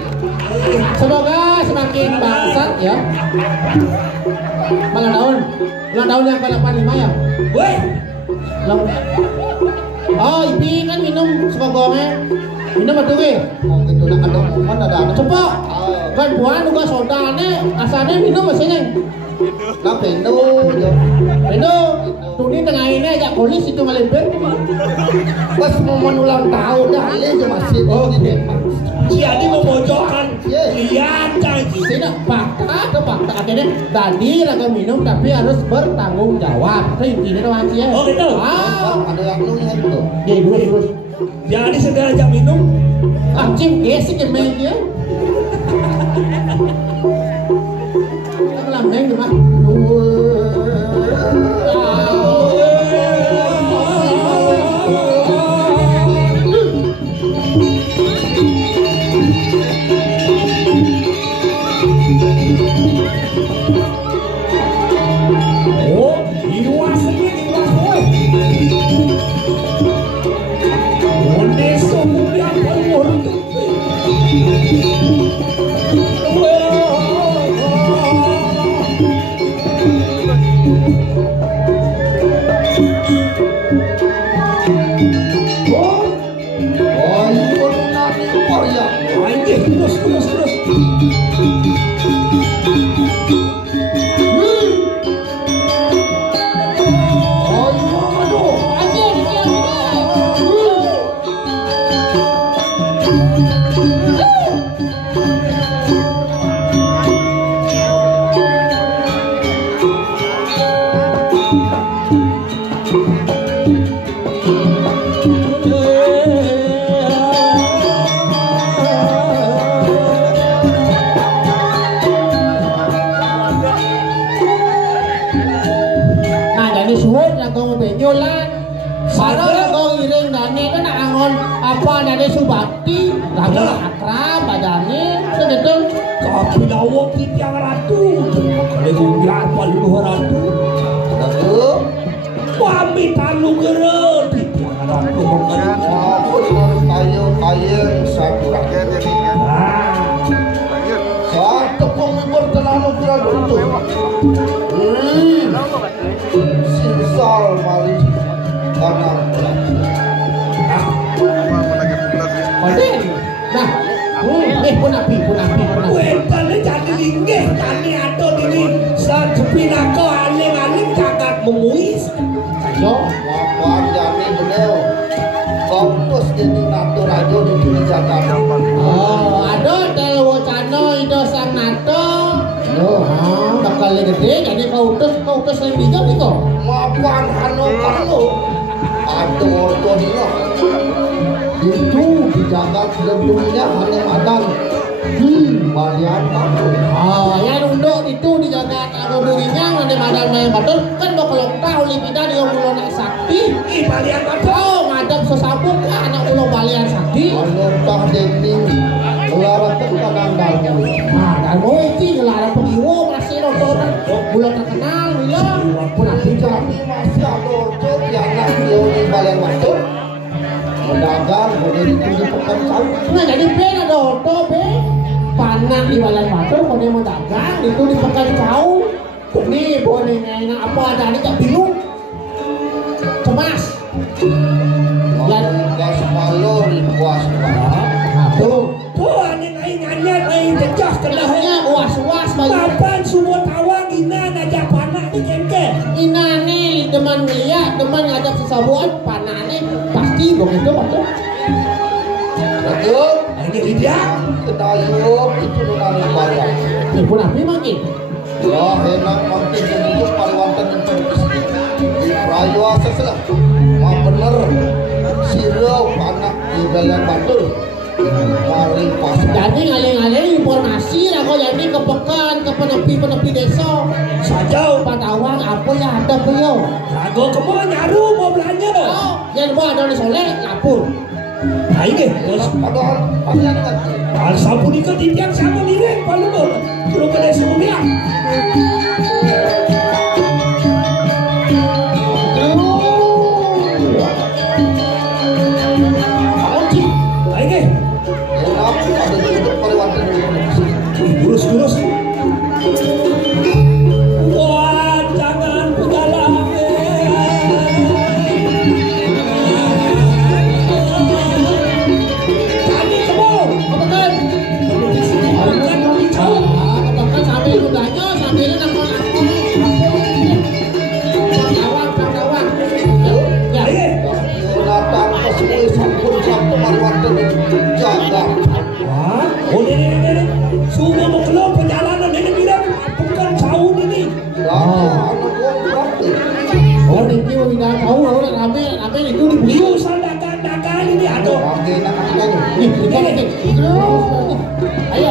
Semoga semakin bangsat ya. Ulang tahun yang ke-85 ya. Woi. Oh, Ipi kan minum segogongnya. Minum betul ke? Oh, itu nak ada mana ada. Cepat. Kan buah juga sodane, asalnya minum mesinnya. Lah pendo. Pendo. Tuni tengah ini aja polis itu ngelempar. Pas momen ulang tahun dah ini aja masih. Oh, gitu. Jadi memojokkan. Lihat janji. Tidak fakta akhirnya tadi lagi minum tapi harus bertanggung jawab. Itu intinya doang sih ya. Oh gitu. Ada yang lu yang itu. Ya terus. Jadi segala jam minum. Anjing gesek emang dia. Lambeng gimana? Subati, lalu akrab badannya, segitu. Tapi lawak tiang ratu, kalau berapa 200? Lalu, pamit anu geret tiang ratu mengenai. Kayu satu rakyat jadinya. Satu pemimpin terlalu berat untuk. Sisal mari karena. Nah, pun api. Kuentane jadi linggih kami ada diri sepinako aling-aling kakak memuis. Yo, Wapaan jami bener. Kompos jadi nato rajo di sini Jakarta. Oh, ada telwocano itu sang nato. Bakal gede jadi kau utus yang bijak nih kok. Wapaan anu kalau ada orto dino. Itu dijaga lebihnya hanya madan. Balian kamu. Oh, yang unduk itu dijaga kalau durinya nanti madan main batul kan bakal tahu lipida dia ulo naik sakti. Balian batul. Oh, ngadap sesabuk lah anak ulo balian sakti. Kalau tak dening larang kadang dalam. Nah, dan mau itu larang pengiwo masih nontonan bulan terkenal bilang. Pun api Kami masih ada orto yang nak dia di balian batul. Mendagang boleh itu di pekan kau. Nah, jadi ben ada orto ben. Panah di Balan Batu, kalau dia mau dagang itu di pekan kau. Nih boleh enak apa ada ini tak bingung. Cemas. Dan gas malur di puas. Nah, tuh. Tuh aneh-anehnya main jejak Kenapa was-was banyak. Kapan semua tawang ina aja panah di kok itu apa? Betul. Ini dia. Kedayuk itu nunani bayar. Telepon apa makin? Ya enak nanti itu pariwantan yang terpisah. Rayu asal mah bener. Sirau anak di Galian Batur. Paling pas. Jadi ngalih-ngalih informasi lah kok jadi kepekan ke penepi desa. Sajau Patawang apa yang ada beliau? Aku kemana nyaru mau belanja? Oh, yang mau ada soleh lapor. Nah ini, Padahal hanya dengan al sabun itu tiap sama nilai palu dong. Belum ada sebelumnya. Lurus. Wah, jangan pegalang. Tadi kebun, apakah? Apakah sambil udahnya, sambil nama kawan. Ya, datang ke semua sampun sabtu pariwantan jaga. wah, oh ini. Semua mau keluar perjalanan ini bilang bukan jauh ini. Oh ini tidak tahu orang rame itu dibeli usah dagang ini atau. Ayo.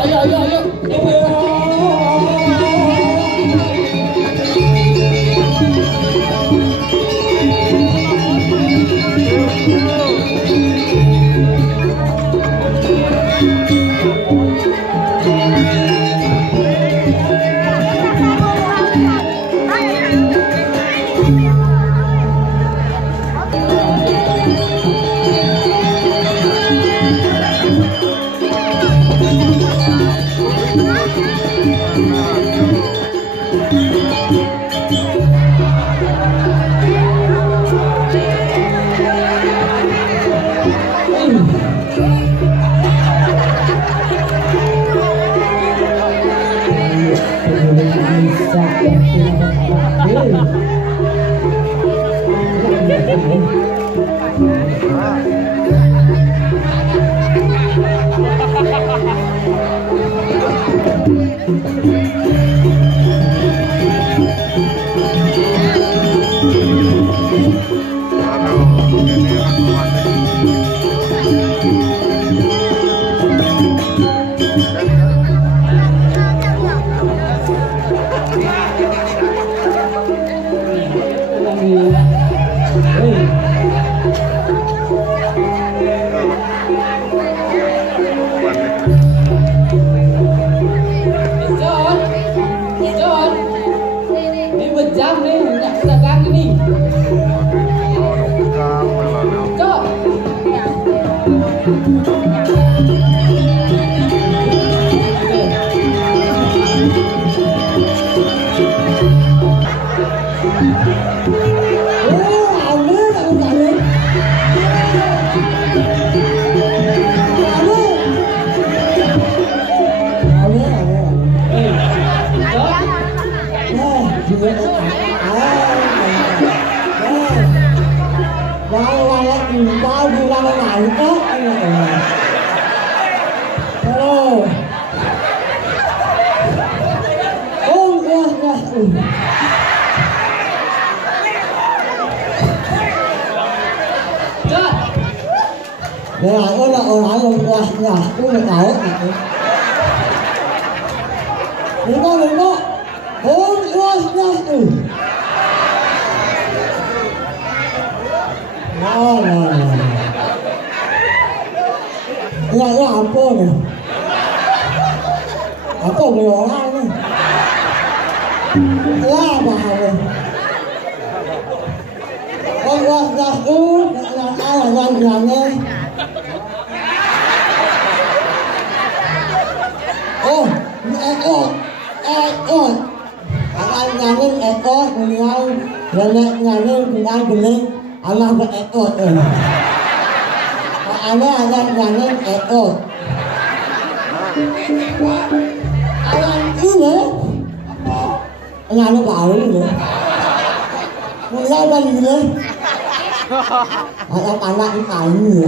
Anak-anak ini.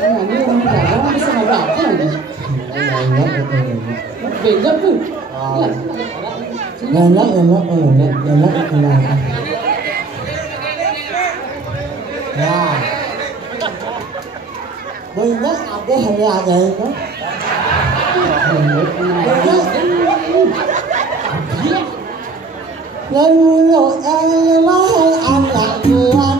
Ini orang dalam bisa berapa lagi? Beda tuh. Enak. Ya. Banyak ada itu. Lalu anak buah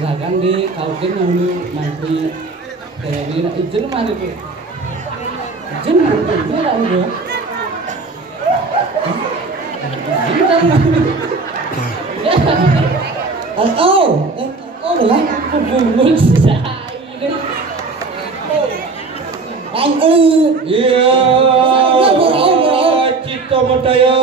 Silakan di kaukin dulu nanti dari izin mana tuh? Izin bukan lah udah. Bilang bubun saya. Iya, Cito Mataya.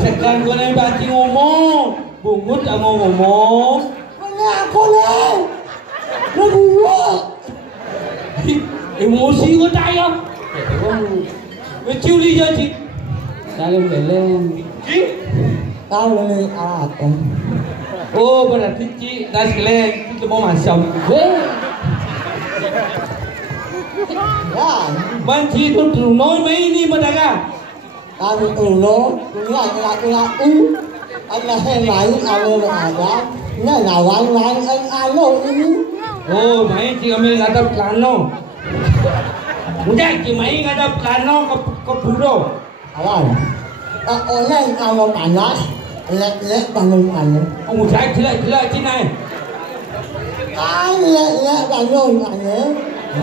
Sekarang gue nih banci ngomong, bungut tak mau ngomong. Aku nih, ngomong. Emosi gue tayang. Kecil dia cik. Salim beleng. Tahu nih apa? Oh berarti cik das keleng itu mau masam. Ya. Banci itu rumah main ini pedagang. Kami ulo, laku-laku, ada yang lain, ada, nawang alo ini. Oh, main cik ambil kata plano. Udah gimana ada plano ke buruh. Awal. Oleh kalau panas, lek bangun panas. Udah jelek Cina. Lek bangun panas.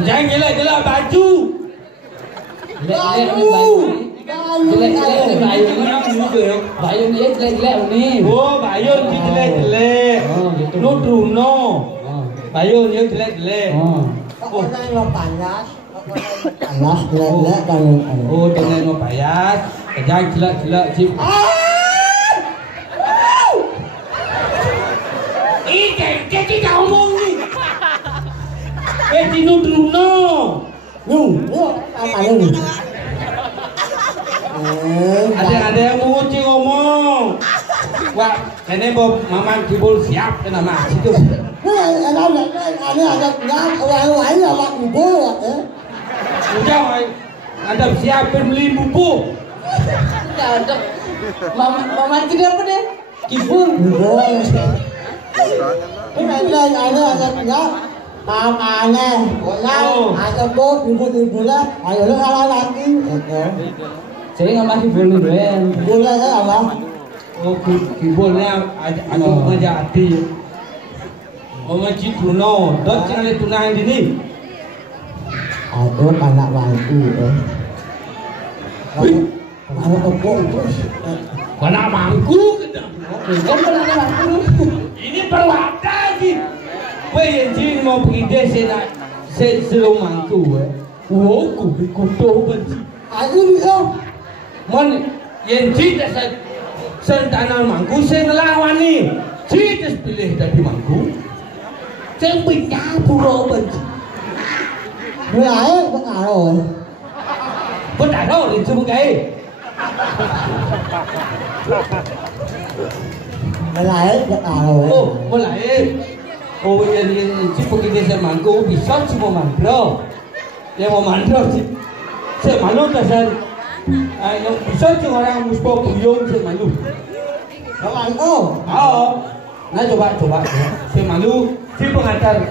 Jangan jelek baju. Jelek ni baju. Jelek ni baju ni juga. Baju ni jelek ni. Oh, baju ni jelek. Oh, gitu. No. Oh. Baju ni jelek. Oh. Oleh kalau panas, lek bangun panas. Oh, dengan mau payas. Jangan jelek cip. Dia tidak ngomong ni. Nuno. Apa ni? Ada yang menguci ngomong. Wah, ini Bob Maman Kibul siap ke nama situ. Ada orang awak bubur. Udah, ada siapin beli bubur. Ada. Mama itu apa deh? Kibul. Mamanya, orang ada bot, ibu lah, ayo lu kalah lagi. Saya nggak masih boleh doyan. Boleh apa? Oh, kibolnya ada menjadi. Oh, macam Bruno, dot jangan tunai di ni. Ada anak bangku. Kalau kebok terus. Anak bangku kita. Kamu pernah bangku? Ini perwata lagi. Wei yang mau pergi desa nak sesuatu mangku. Wow, kudo benci. Aku bisa. Mon yang cerita sentana mangku saya ngelawan ni. Cerita pilih dari mangku. Saya punya pura benci. Mulai pengaruh. Bertaruh di sebagai. Mulai pengaruh. Oh, mulai. Oh, yang pergi desa mangku bisa cuma mantra. Yang mau mantra sih. Saya malu tak saya. Yang bisa cuma orang musbah buyung saya malu. Kawan oh. Nah coba. Saya malu si pengantar